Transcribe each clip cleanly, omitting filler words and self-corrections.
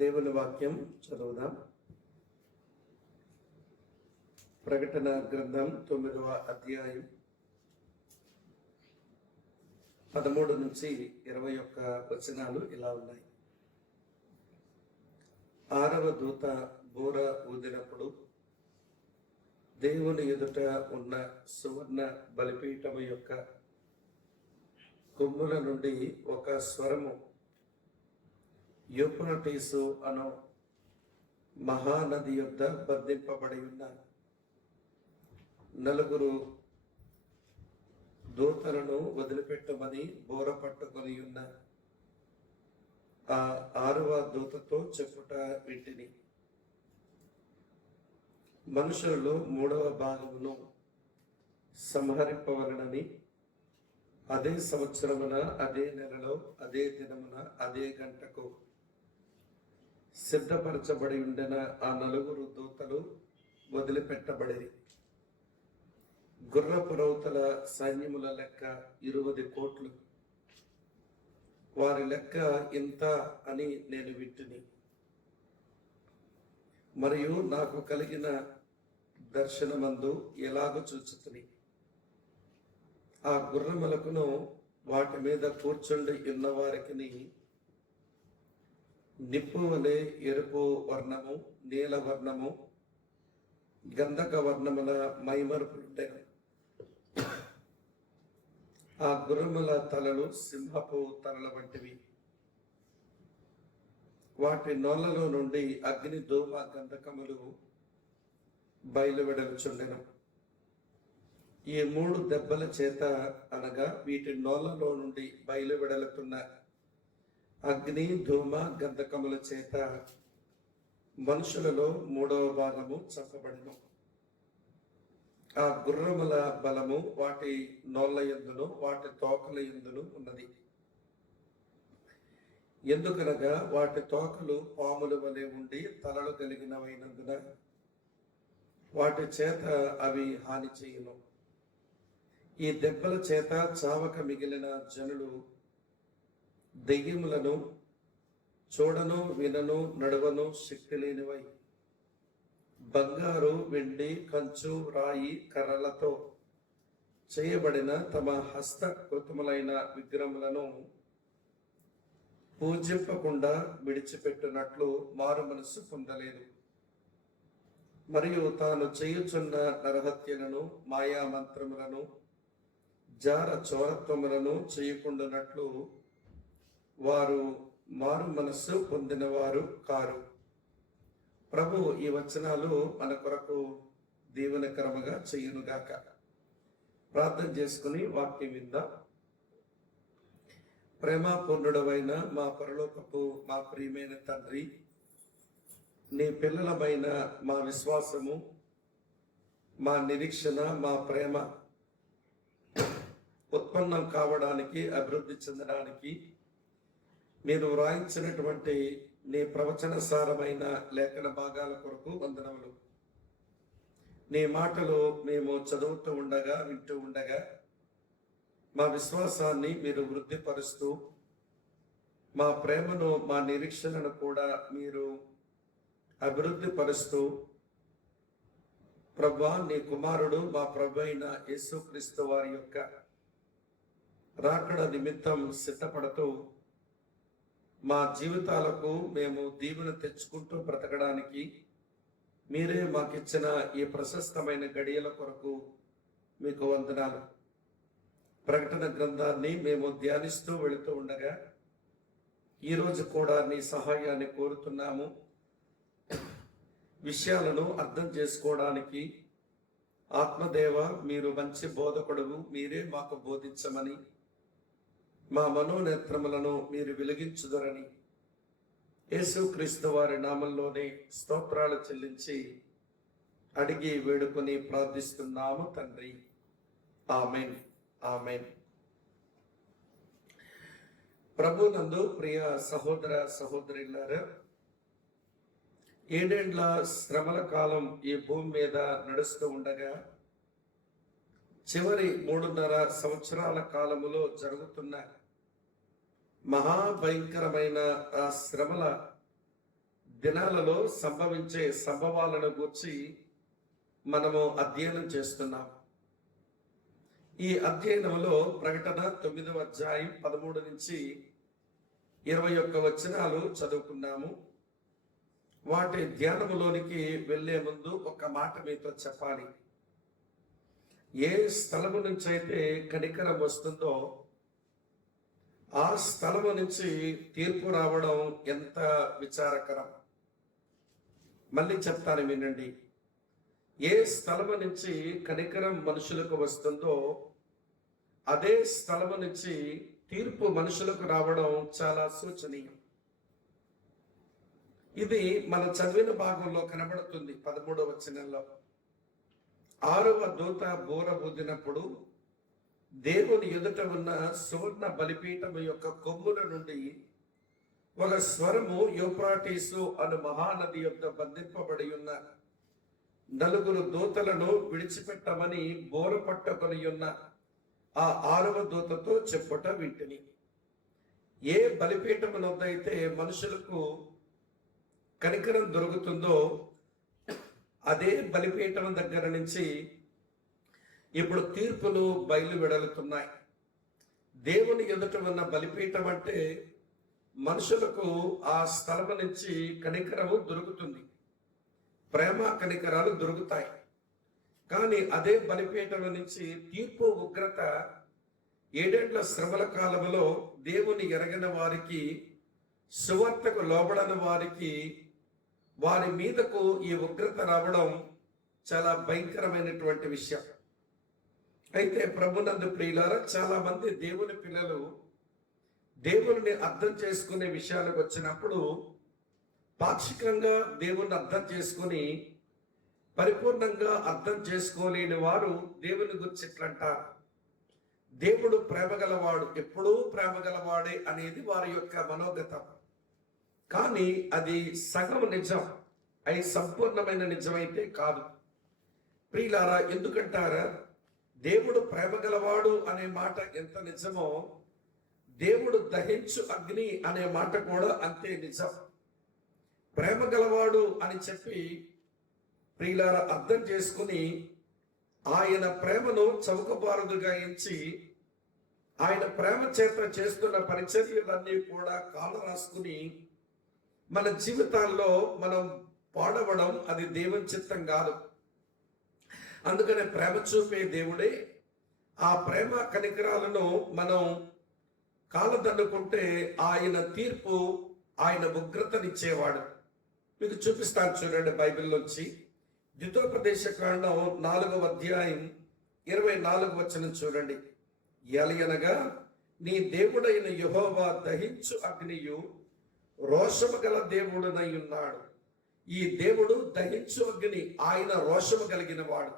దేవుని వాక్యం చదువుదాం. ప్రకటన గ్రంథం 9వ అధ్యాయం 13 నుంచి 21 వచనాలు ఇలా ఉన్నాయి. 6వ దూత బూర ఊదినప్పుడు దేవుని ఎదుట ఉన్న సువర్ణ బలిపీఠము యొక్క కొమ్ముల నుండి ఒక స్వరము యూఫ్రటీసు అను మహానది యొద్ద బంధింపబడి ఉన్న 4 దూతలను వదిలిపెట్టమని బోర పట్టుకొని ఉన్న ఆ 6వ దూతతో చెప్పుట వింటిని. మనుషులలో 3వ భాగమును సంహరింపవలనని అదే సంవత్సరమున, అదే నెలలో, అదే దినమున, అదే గంటకు సిద్ధపరచబడి ఉండిన ఆ 4 దూతలు వదిలిపెట్టబడి గుర్రపు రౌతుల సైన్యముల లెక్క 20 కోట్లు. వారి లెక్క ఇంత అని నేను వింటిని. మరియు నాకు కలిగిన దర్శనమందు ఎలాగో చూచుతుని ఆ గుర్రములకును వాటి మీద కూర్చుండి ఉన్న వారికి నిప్పు వలె ఎరుపు వర్ణము, నీల వర్ణము, గంధక వర్ణముల మైమరుపులుండెను. ఆ గుర్రముల తలలు సింహపు తలల వంటివి. వాటి నోళ్లలో నుండి అగ్ని, ధూమ, గంధకములు బయలువెడలుచుండెను. ఈ 3 దెబ్బల చేత అనగా వీటి నోళ్లలో నుండి బయలువెడలుతున్న అగ్ని, ధూమ, గంధకముల చేత మనుషులలో 3వ భాగము చంపబడెను. ఆ గుర్రముల బలము వాటి నోళ్ల యందును వాటి తోకల యందును ఉన్నది. ఎందుకనగా వాటి తోకలు పాముల వలె ఉండి తలలు కలిగినవైనందున వాటి చేత అవి హాని చేయును. ఈ దెబ్బల చేత చావక మిగిలిన జనులు దెయ్యములను చూడను, వినను, నడవను శక్తి లేనివై బంగారు, వెండి, కంచు, రాయి, కర్రలతో చేయబడిన తమ హస్తకృతములైన విగ్రహములను పూజింపకుండా విడిచిపెట్టినట్లు మారు మనస్సు పొందలేదు. మరియు తాను చేయుచున్న నరహత్యలను, మాయామంత్రములను, జార చోరత్వములను చేయకుండానట్లు వారు మారు మనస్సు పొందినవారు కారు. ప్రభు ఈ వచనాలు మన కొరకు దీవెనకరముగా చేయునుగాక. ప్రార్థన చేసుకుని వాక్యం విందాం. ప్రేమపూర్ణుడవైన మా పరలోకపు మా ప్రియమైన తండ్రి, నీ పిల్లలమైన మా విశ్వాసము, మా నిరీక్షణ, మా ప్రేమ ఉత్పన్నం కావడానికి, అభివృద్ధి చెందడానికి మీరు వ్రాయించినటువంటి నీ ప్రవచన సారమైన లేఖన భాగాల కొరకు వందనములు. నీ మాటలు మేము చదువుతూ ఉండగా, వింటూ ఉండగా మా విశ్వాసాన్ని మీరు వృద్ధిపరుస్తూ, మా ప్రేమను, మా నిరీక్షణను కూడా మీరు అభివృద్ధి పరుస్తూ, ప్రభువా నీ కుమారుడు మా ప్రభు అయిన యేసుక్రీస్తు వారి యొక్క రాకడ నిమిత్తం సిద్ధపడుతూ మా జీవితాలకు మేము దీవెన తెచ్చుకుంటూ బ్రతకడానికి మీరే మాకిచ్చిన ఈ ప్రశస్తమైన గడియల కొరకు మీకు వందనాలు. ప్రకటన గ్రంథాన్ని మేము ధ్యానిస్తూ వెళుతూ ఉండగా ఈరోజు కూడా నీ సహాయాన్ని కోరుతున్నాము. విషయాలను అర్థం చేసుకోవడానికి ఆత్మదేవ మీరు మంచి బోధకుడు, మీరే మాకు బోధించమని, మా మనోనేత్రములను మీరు వెలిగించుదరని యేసుక్రీస్తు వారి నామంలోనే స్తోత్రాలు చెల్లించి అడిగి వేడుకొని ప్రార్థిస్తున్నాము తండ్రి. Amen, amen. ప్రభునందు ప్రియ సహోదర సహోదరులారా, 7 ఏండ్ల శ్రమల కాలం ఈ భూమి మీద నడుస్తూ ఉండగా చివరి 3.5 సంవత్సరాల కాలములో జరుగుతున్న మహాభయంకరమైన ఆ శ్రమల దినాలలో సంభవించే సంభవాలను గురించి మనము అధ్యయనం చేస్తున్నాం. ఈ అధ్యయనంలో ప్రకటన 9వ అధ్యాయం 13 నుంచి 21 వచనాలు చదువుకున్నాము. వాటి ధ్యానములోనికి వెళ్లే ముందు ఒక మాట మీతో చెప్పాలి. ఏ స్థలము నుంచి అయితే కనికరం వస్తుందో ఆ స్థలము నుంచి తీర్పు రావడం ఎంత విచారకరం. మళ్ళీ చెప్తాను, వినండి. ఏ స్థలము నుంచి కనికరం మనుషులకు వస్తుందో అదే స్థలము నుంచి తీర్పు మనుషులకు రావడం చాలా సూచనీయం. ఇది మన చదివిన భాగంలో కనబడుతుంది. 13వ వచనంలో 6వ దూత బూర ఊదినప్పుడు దేవుని ఎదుట ఉన్న సువర్ణ బలిపీఠము యొక్క కొమ్ముల నుండి ఒక స్వరము యూఫ్రాటీసు అను మహానది యొద్ద బంధింపబడి ఉన్న 4 దూతలను విడిచిపెట్టమని బోర పట్టుకొని ఉన్న ఆ 6వ దూతతో చెప్పుట వింటిని. ఏ బలిపీఠమునొద్దైతే మనుషులకు కనికరం దొరుకుతుందో అదే బలిపీఠం దగ్గర నుంచి ఇప్పుడు తీర్పులు బయలు వెడలుతున్నాయి. దేవుని ఎదుట ఉన్న బలిపీఠం అంటే మనుషులకు ఆ స్థలం నుంచి కనికరము దొరుకుతుంది, ప్రేమ కనికరాలు దొరుకుతాయి. కానీ అదే బలిపీఠం నుంచి తీర్పు ఉగ్రత, 7 ఏళ్ల శ్రమల కాలంలో దేవుని ఎరగిన వారికి, సువార్తకు లోబడని వారికి, వారి మీదకు ఈ ఉగ్రత రావడం చాలా భయంకరమైనటువంటి విషయం. అయితే ప్రభునందు ప్రియులారా, చాలా మంది దేవుని పిల్లలు దేవుని అర్థం చేసుకునే విషయాలకు వచ్చినప్పుడు పాక్షికంగా దేవుణ్ణి అర్థం చేసుకుని పరిపూర్ణంగా అర్థం చేసుకోలేని వారు దేవుని గురించి ఎట్లంటారు, దేవుడు ప్రేమగలవాడు, ఎప్పుడూ ప్రేమగలవాడే అనేది వారి యొక్క మనోగతం. కానీ అది సగం నిజం, అది సంపూర్ణమైన నిజమైతే కాదు. ప్రియులారా, ఎందుకంటారా? దేవుడు ప్రేమగలవాడు అనే మాట ఎంత నిజమో దేవుడు దహించు అగ్ని అనే మాట కూడా అంతే నిజం. ప్రేమగలవాడు అని చెప్పి ప్రియులారా అర్థం చేసుకుని ఆయన ప్రేమను చౌకబారుదుగా ఎంచి ఆయన ప్రేమ చేత చేస్తున్న పరిచర్యలన్నీ కూడా కాళ్ళ రాసుకుని మన జీవితాల్లో మనం పాడవడం అది దేవుని చిత్తం కాదు. అందుకనే ప్రేమ చూపే దేవుడే ఆ ప్రేమ కనికరాలను మనం కాలదన్నుకుంటే ఆయన తీర్పు, ఆయన ఉగ్రతనిచ్చేవాడు. మీకు చూపిస్తాను చూడండి, బైబిల్లోంచి ద్వితోపదేశ కాండం 4వ అధ్యాయం 24వ వచనం చూడండి. ఎలయనగా నీ దేవుడైన యెహోవా దహించు అగ్నియు రోషము గల దేవుడునై ఉన్నాడు. ఈ దేవుడు దహించు అగ్ని, ఆయన రోషము కలిగిన వాడు.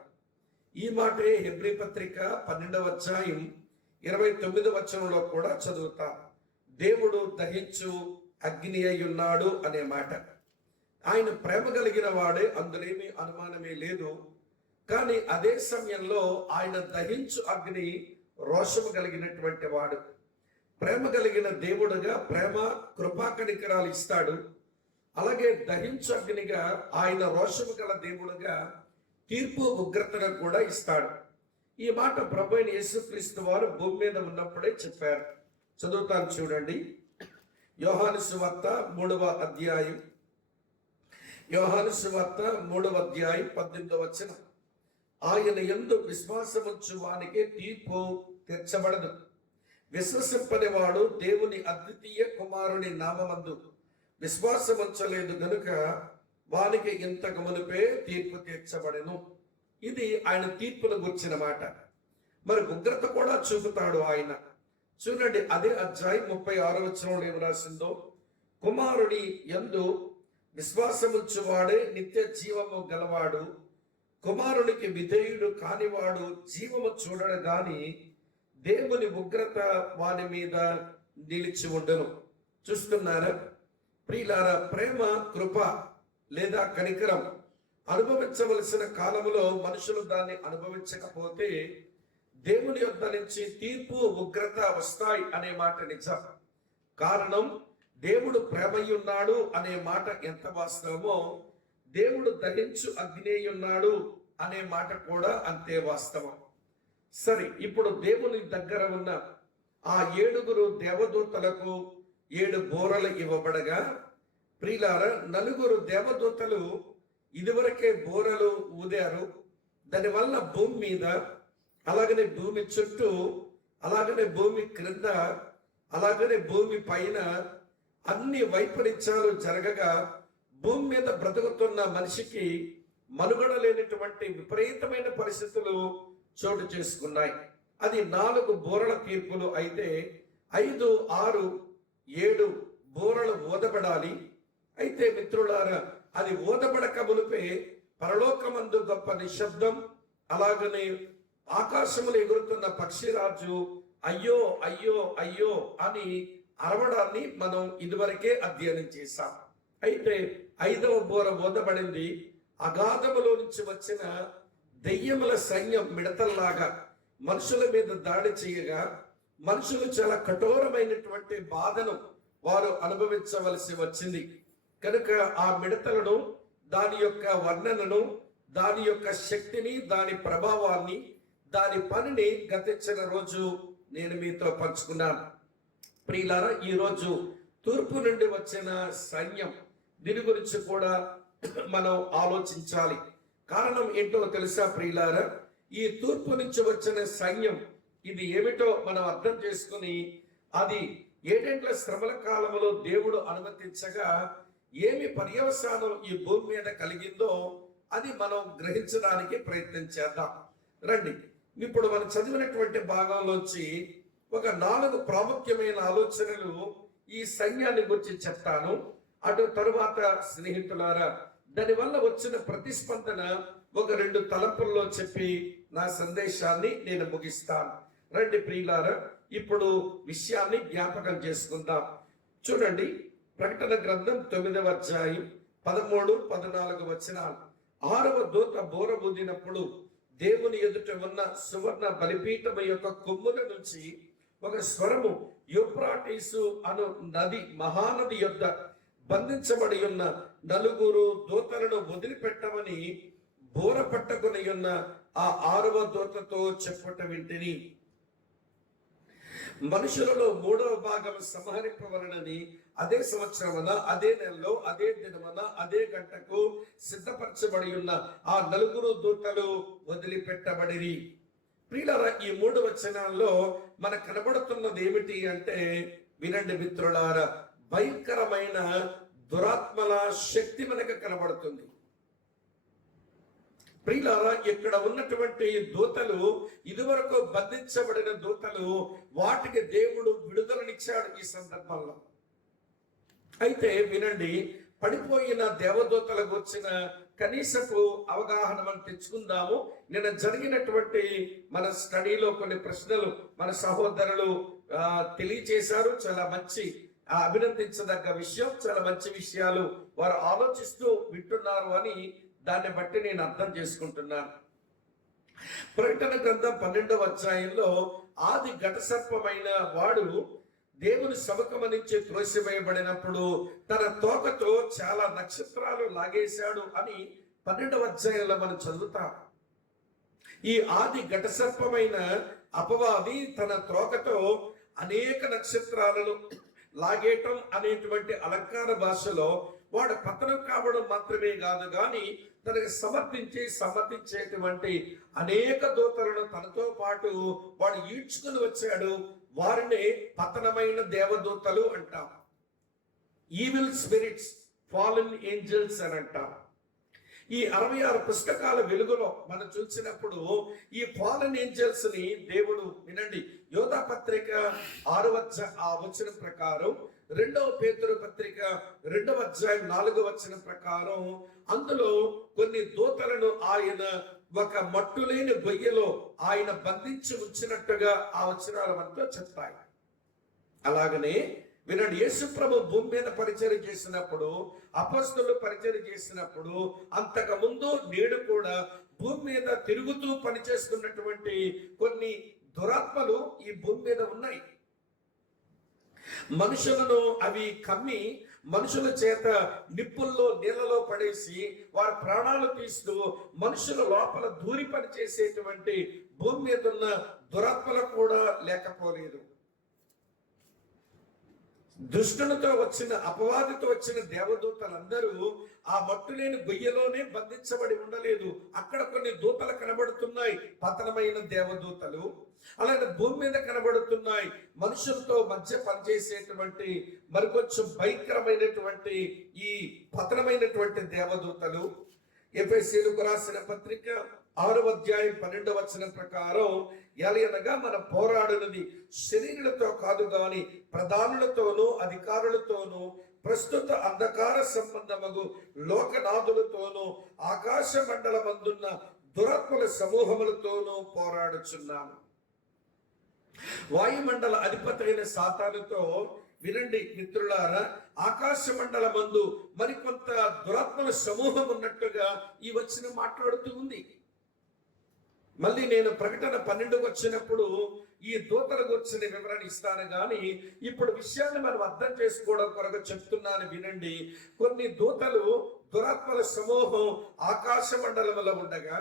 ఈ మాటే హెబ్రీ పత్రిక 12వ అధ్యాయం 29వ వచనంలో కూడా చదువుతా. దేవుడు దహించు అగ్ని అయి ఉన్నాడు అనే మాట. ఆయన ప్రేమ కలిగిన వాడే, అందులేమీ అనుమానమే లేదు. కానీ అదే సమయంలో ఆయన దహించు అగ్ని, రోషము కలిగినటువంటి వాడు. ప్రేమ కలిగిన దేవుడుగా ప్రేమ కృపా కనికరాలు ఇస్తాడు. అలాగే దహించు అగ్నిగా ఆయన రోషము గల దేవుడుగా తీర్పు ఉగ్రతను కూడా ఇస్తాడు. ఈ మాట ప్రభు అయిన యేసుక్రీస్తు వారు భూమి మీద ఉన్నప్పుడే చెప్పారు. చదువుతాను చూడండి. యోహాను సువార్త 3వ అధ్యాయం 18వ వచనం. ఆయన యందు విశ్వాసముంచు వానికి తీర్పు తీర్చబడదు. విశ్వసింపని వాడు దేవుని అద్వితీయ కుమారుని నామమందు విశ్వాసముంచలేదు గనుక వానికి ఇంతకు మునుపే తీర్పు తీర్చబడెను. ఇది ఆయన తీర్పును గుర్చిన మాట. మరి ఉగ్రత కూడా చూపుతాడు ఆయన. చూడండి, అదే అధ్యాయం 36వ వచనంలో ఏం రాసిందో, కుమారుని యందు విశ్వాసముంచువాడే నిత్య జీవము గలవాడు, కుమారునికి విధేయుడు కానివాడు జీవము చూడడు గాని దేవుని ఉగ్రత వాని మీద నిలిచి ఉండను. చూస్తున్నారా ప్రియులారా, ప్రేమ, కృప లేదా కనికరం అనుభవించవలసిన కాలంలో మనుషులు దాన్ని అనుభవించకపోతే దేవుని యొద్ద నుంచి తీర్పు, ఉగ్రత వస్తాయి అనే మాట నిజం. కారణం, దేవుడు ప్రేమయ్యున్నాడు అనే మాట ఎంత వాస్తవమో, దేవుడు దహించు అగ్నేయున్నాడు అనే మాట కూడా అంతే వాస్తవం. సరే, ఇప్పుడు దేవుని దగ్గర ఉన్న ఆ 7 దేవదూతలకు 7 బూరలు ఇవ్వబడగా, ప్రియులారా, 4 దేవదూతలు ఇదివరకే బూరలు ఊదారు. దానివల్ల భూమి మీద, అలాగనే భూమి చుట్టూ, అలాగనే భూమి క్రింద, అలాగనే భూమి పైన అన్ని వైపరీత్యాలు జరగగా భూమి మీద బ్రతుకుతున్న మనిషికి మనుగడ లేనటువంటి విపరీతమైన పరిస్థితులు చోటు చేసుకున్నాయి. అది 4 బూరల తీర్పులు అయితే 5, 6, 7 బూరలు ఊదబడాలి. అయితే మిత్రులారా, అది ఊదబడక మునిపే పరలోకమందు గొప్ప నిశ్శబ్దం, అలాగనే ఆకాశములు ఎగురుతున్న పక్షిరాజు అయ్యో అయ్యో అయ్యో అని అరవడాన్ని మనం ఇదివరకే అధ్యయనం చేశాం. అయితే 5వ బూర ఊదబడింది. అగాధములో నుంచి వచ్చిన దెయ్యముల సైన్యం మిడతల్లాగా మనుషుల మీద దాడి చేయగా, మనుషులు చాలా కఠోరమైనటువంటి బాధను వారు అనుభవించవలసి వచ్చింది. కనుక ఆ మిడతలను, దాని యొక్క వర్ణనను, దాని యొక్క శక్తిని, దాని ప్రభావాన్ని, దాని పనిని గతించిన రోజు నేను మీతో పంచుకున్నాను. ప్రియులారా, ఈరోజు తూర్పు నుండి వచ్చిన సైన్యం, దీని గురించి కూడా మనం ఆలోచించాలి. కారణం ఏంటో తెలుసా ప్రియులారా? ఈ తూర్పు నుంచి వచ్చిన సైన్యం ఇది ఏమిటో మనం అర్థం చేసుకుని, అది 7 శ్రమల కాలంలో దేవుడు అనుమతించగా ఏమి పర్యవసానం ఈ భూమి మీద కలిగిందో అది మనం గ్రహించడానికి ప్రయత్నం చేద్దాం. రండి, ఇప్పుడు మనం చదివినటువంటి భాగంలోంచి ఒక 4 ప్రాముఖ్యమైన ఆలోచనలు ఈ సైన్యాన్ని గురించి చెప్తాను. అటు తరువాత స్నేహితులారా, దానివల్ల వచ్చిన ప్రతిస్పందన ఒక 2 తలంపుల్లో చెప్పి నా సందేశాన్ని నేను ముగిస్తాను. రండి ప్రియులారా, ఇప్పుడు విషయాన్ని జ్ఞాపకం చేసుకుందాం. చూడండి, ప్రకటన గ్రంథం 9వ అధ్యాయం 13, 14 వచనాలు. 6వ దూత బూర ఊదినప్పుడు దేవుని ఎదుట ఉన్న సువర్ణ బలిపీఠము యొక్క కొమ్ముల నుంచి ఒక స్వరము యూఫ్రాటీసు అను నది, మహానది యొద్ద బంధించబడి ఉన్న 4 దూతలను వదిలిపెట్టమని బూర పట్టుకుని ఉన్న ఆ 6వ దూతతో చెప్పుట వింటిని. మనుషులలో 3వ భాగం సంహరింపవలనని అదే సంవత్సరమున, అదే నెలలో, అదే దినమున, అదే గంటకు సిద్ధపరచబడి ఉన్న ఆ 4 దూతలు వదిలిపెట్టబడిరి. ప్రియులారా, ఈ 3 వచనాల్లో మనకు కనబడుతున్నది ఏమిటి అంటే, వినండి మిత్రులారా, భయంకరమైన దురాత్మల శక్తి మనకు కనబడుతుంది. ప్రియులారా, ఇక్కడ ఉన్నటువంటి దూతలు, ఇదివరకు బంధించబడిన దూతలు, వాటికి దేవుడు విడుదలనిచ్చాడు ఈ సందర్భంలో. అయితే వినండి, పడిపోయిన దేవదూతలకు వచ్చిన కనీసపు అవగాహన మనం తెచ్చుకుందాము. నిన్న జరిగినటువంటి మన స్టడీలో కొన్ని ప్రశ్నలు మన సహోదరులు తెలియచేశారు. చాలా మంచి, అభినందించదగ్గ విషయం, చాలా మంచి విషయాలు వారు ఆలోచిస్తూ వింటున్నారు అని దాన్ని బట్టి నేను అర్థం చేసుకుంటున్నాను. ప్రకటన గ్రంథం 12వ అధ్యాయంలో ఆది ఘటసర్పమైన వాడు దేవుని సముఖము నుంచి త్రోసివేయబడినప్పుడు తన తోకతో చాలా నక్షత్రాలు లాగేశాడు అని 12వ అధ్యాయంలో మనం చదువుతాం. ఈ ఆది ఘటసర్పమైన అపవాది తన తోకతో అనేక నక్షత్రాలను లాగేయటం అనేటువంటి అలంకార భాషలో వాడు పతనం కావడం మాత్రమే కాదు, కానీ తనకు సమర్థించేటువంటి అనేక దూతలను తనతో పాటు వాడు ఈడ్చుకుని వచ్చాడు. వారిని పతనమైన దేవదూతలు అంటాం. ఈవిల్ స్పిరిట్స్, ఫాలెన్ ఏంజల్స్ అని అంటాం. ఈ 66 పుస్తకాల వెలుగులో మనం చూసినప్పుడు ఈ ఫాలెన్ ఏంజల్స్ ని దేవుడు, వినండి, యోధా పత్రిక 6వ వచనం ప్రకారం, 2వ పేతురు పత్రిక 2వ అధ్యాయం 4వ వచనం ప్రకారం, అందులో కొన్ని దూతలను ఆయన ఒక మట్టులేని గొయ్యలో ఆయన బంధించి ఉంచినట్టుగా ఆ వచనాల మనతో చెప్తాయి. అలాగనే వినండి, యేసుప్రభు భూమి మీద పరిచయం చేసినప్పుడు, అపొస్తలులు పరిచయం చేసినప్పుడు, అంతకు ముందు నేడు కూడా భూమి మీద తిరుగుతూ పనిచేస్తున్నటువంటి కొన్ని దురాత్మలు ఈ భూమి మీద ఉన్నాయి. మనుషులను అవి కమ్మి మనుషుల చేత నిప్పుల్లో నీళ్ళలో పడేసి వారి ప్రాణాలు తీస్తూ మనుషుల లోపల దూరి పని చేసేటువంటి భూమి మీద ఉన్న దురాత్మలు కూడా లేకపోలేదు. దుష్టులతో వచ్చిన అపవాదితో వచ్చిన దేవదూతలందరూ ఆ మట్టులేని గొయ్యలోనే బంధించబడి ఉండలేదు. అక్కడ కొన్ని దూతలు కనబడుతున్నాయి, పతనమైన దేవదూతలు. అలాగే భూమి మీద కనబడుతున్నాయి మనుషులతో మధ్య పనిచేసేటువంటి మరికొంచెం భయంకరమైనటువంటి ఈ పతనమైనటువంటి దేవదూతలు. ఎఫెసీయులకు రాసిన పత్రిక 6వ అధ్యాయం 12వ వచనం ప్రకారం ఎలయనగా మన పోరాడునది శరీరులతో కాదు గాని ప్రధానులతోనూ అధికారులతోనూ ప్రస్తుత అంధకార సంబంధమగు లోకనాథులతోనూ ఆకాశ మండలమందున్న దురాత్మల సమూహములతోనూ పోరాడుచున్నాము. వాయుమండల అధిపతి అయిన సాతానుతో వినండి మిత్రులారా, ఆకాశ మండలమందు మరికొంత దురాత్మల సమూహం ఉన్నట్టుగా ఈ వచనం మాట్లాడుతూ ఉంది. మళ్ళీ నేను ప్రకటన 12 వచ్చినప్పుడు ఈ దూతల గురించిన వివరణ ఇస్తాను, కానీ ఇప్పుడు విషయాన్ని మనం అర్థం చేసుకోవడం కొరకు చెప్తున్నాను వినండి. కొన్ని దూతలు దురాత్మల సమూహం ఆకాశ మండలంలో ఉండగా,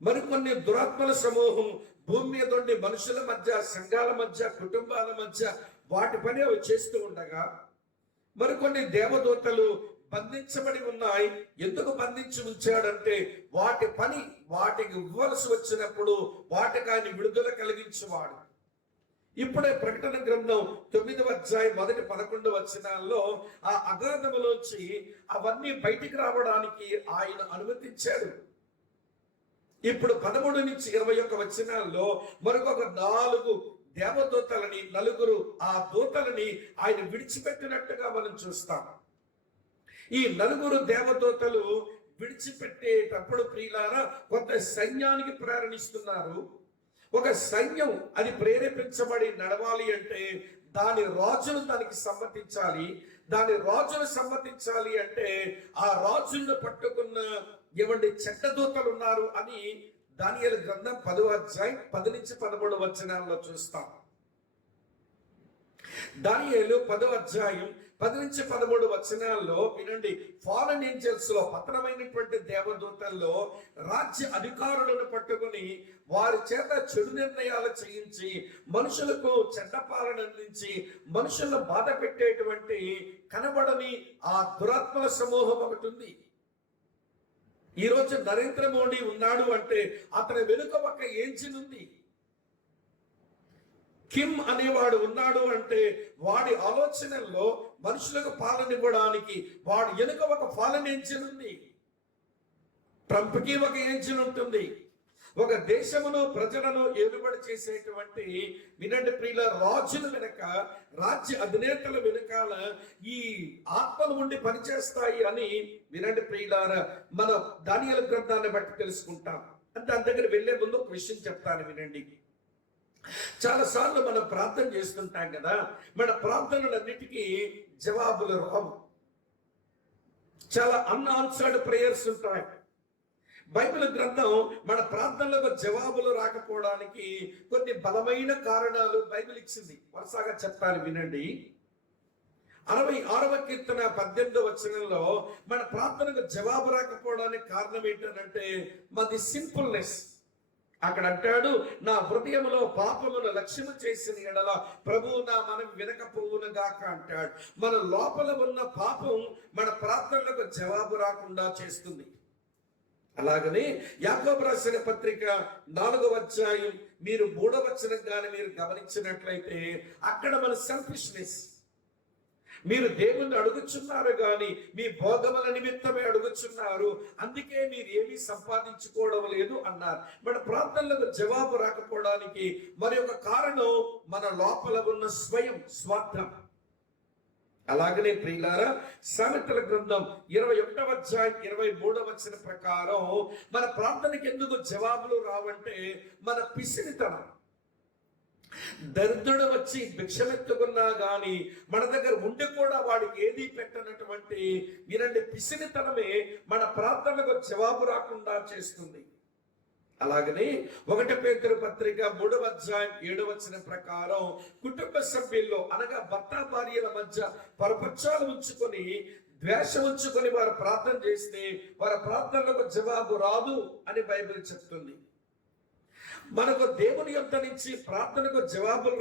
మరికొన్ని దురాత్మల సమూహం భూమి మీద ఉండి మనుషుల మధ్య, సంఘాల మధ్య, కుటుంబాల మధ్య వాటి పని అవి చేస్తూ ఉండగా, మరికొన్ని దేవదూతలు బంధించబడి ఉన్నాయి. ఎందుకు బంధించి ఉంచాడంటే వాటి పని వాటికి ఇవ్వవలసి వచ్చినప్పుడు వాటికి ఆయన విడుదల కలిగించేవాడు. ఇప్పుడే ప్రకటన గ్రంథం 9వ అధ్యాయం 1-11 వచనాల్లో ఆ అగాధములోంచి అవన్నీ బయటికి రావడానికి ఆయన అనుమతించాడు. ఇప్పుడు 13-21 వచనాల్లో మరొక 4 దేవదూతలని, 4 ఆ దూతలని ఆయన విడిచిపెట్టినట్టుగా మనం చూస్తాం. ఈ 4 దేవదూతలు విడిచిపెట్టేటప్పుడు ప్రియులారా కొంత సైన్యానికి ప్రేరణిస్తున్నారు. ఒక సైన్యం అది ప్రేరేపించబడి నడవాలి అంటే దాని రాజును దానికి సమ్మతించాలి. దాని రాజును సమ్మతించాలి అంటే ఆ రాజును పట్టుకున్న చెడ్డ దూతలు ఉన్నారు అని దానియేలు గ్రంథం 10వ అధ్యాయం 10-13 వచనాల్లో చూస్తాం. దానియేలు 10వ అధ్యాయం 10-13 వచనాల్లో వినండి, ఫాలన్ ఏంజల్స్ లో పతనమైనటువంటి దేవదూతల్లో రాజ్య అధికారులను పట్టుకుని వారి చేత చెడు నిర్ణయాలు చేయించి మనుషులకు చెడ్డ పాలన అందించి మనుషులను బాధ పెట్టేటువంటి కనబడని ఆ దురాత్మల సమూహం ఒకటి ఉంది. ఈరోజు నరేంద్ర మోడీ ఉన్నాడు అంటే అతని వెనుక ఒక ఏంజిన్ ఉంది. కిమ్ అనేవాడు ఉన్నాడు అంటే వాడి ఆలోచనల్లో మనుషులకు పాలన ఇవ్వడానికి వాడు వెనుక ఒక పాలన ఏంజిన్ ఉంది. ట్రంప్కి ఒక ఏంజిన్ ఉంటుంది. ఒక దేశమును ప్రజలను ఏలుబడి చేసేటువంటి వినండి ప్రియుల రాజుల వెనుక, రాజ్య అధినేతల వెనుకాల ఈ ఆత్మలు ఉండి పనిచేస్తాయి అని వినండి ప్రియులారా మనం దానియేలు గ్రంథాన్ని బట్టి తెలుసుకుంటాం. అంటే దాని దగ్గర వెళ్లే ముందు ఒక విషయం చెప్తాను వినండి. చాలా సార్లు మనం ప్రార్థన చేస్తుంటాం కదా, మన ప్రార్థనలన్నిటికీ జవాబులు రావు. చాలా అన్ఆన్సర్డ్ ప్రేయర్స్ ఉంటాయి. బైబిల్ గ్రంథం మన ప్రార్థనలకు జవాబులు రాకపోవడానికి కొన్ని బలమైన కారణాలు బైబిల్ ఇచ్చింది. వరుసగా చెప్తాను వినండి. 66వ కీర్తన 18వ వచనంలో మన ప్రార్థనకు జవాబు రాకపోవడానికి కారణం ఏంటంటే మాది సింపుల్నెస్. అక్కడ అంటాడు, నా హృదయంలో పాపమును లక్ష్యము చేసిన ఎడల ప్రభువు నా మనం వినకపోవును గాక అంటాడు. మన లోపల ఉన్న పాపం మన ప్రార్థనలకు జవాబు రాకుండా చేస్తుంది. అలాగనే యాకోబు రాసిన పత్రిక 4వ అధ్యాయం మీరు 3వ వచనం కానీ మీరు గమనించినట్లయితే అక్కడ మన సెల్ఫిష్నెస్, మీరు దేవుణ్ణి అడుగుచున్నారు కానీ మీ భోగముల నిమిత్తమే అడుగుచున్నారు, అందుకే మీరు ఏమీ సంపాదించుకోవడం లేదు అన్నారు. మన ప్రార్థనలకు జవాబు రాకపోవడానికి మరి ఒక కారణం మన లోపల ఉన్న స్వార్థం. అలాగనే ప్రియులారా సామెతల గ్రంథం 21వ అధ్యాయం 23వ వచనం ప్రకారం మన ప్రార్థనకి ఎందుకు జవాబులు రావంటే మన పిసినితనం. దరిద్రుడు వచ్చి భిక్షమెత్తుకున్నా గాని మన దగ్గర ఉండి కూడా వాడికి ఏది పెట్టనటువంటి వినండి పిసినితనమే మన ప్రార్థనకు జవాబు రాకుండా చేస్తుంది. అలాగనే 1 పేతురు పత్రిక 3వ అధ్యాయం 7వ వచనం ప్రకారం కుటుంబ సభ్యుల్లో అనగా భర్త భార్యల మధ్య పరపక్షాలు ఉంచుకొని ద్వేషం ఉంచుకొని వారు ప్రార్థన చేస్తే వారి ప్రార్థనలకు జవాబు రాదు అని బైబిల్ చెప్తుంది. మనకు దేవుని యొద్ద నుంచి ప్రార్థనకు జవాబులు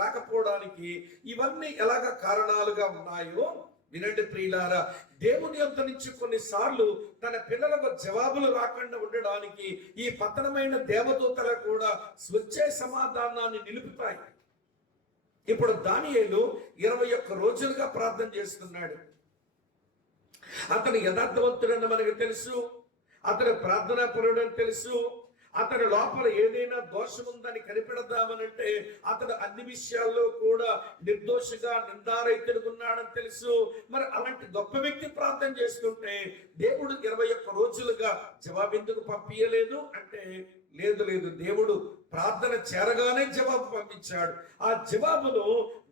రాకపోవడానికి ఇవన్నీ ఎలాగ కారణాలుగా ఉన్నాయో వినండి ప్రియులారా. దేవుని యొద్ద నుంచి కొన్నిసార్లు తన పిల్లలకు జవాబులు రాకుండా ఉండడానికి ఈ పతనమైన దేవదూతలు కూడా స్వచ్ఛ సమాధానాన్ని నిలుపుతాయి. ఇప్పుడు దానియేలు 21 రోజులుగా ప్రార్థన చేస్తున్నాడు. అతను యథార్థవంతుడని మనకు తెలుసు, అతను ప్రార్థనా పరుడని తెలుసు, అతని లోపల ఏదైనా దోషం ఉందని కనిపెడదామనంటే అతడు అన్ని విషయాల్లో కూడా నిర్దోషిగా నిందారహితుడిగా ఉన్నాడని తెలుసు. మరి అలాంటి గొప్ప వ్యక్తి ప్రార్థన చేస్తుంటే దేవుడు 21 రోజులుగా జవాబు ఎందుకు పంపించలేదు అంటే లేదు దేవుడు ప్రార్థన చేరగానే జవాబు పంపించాడు. ఆ జవాబును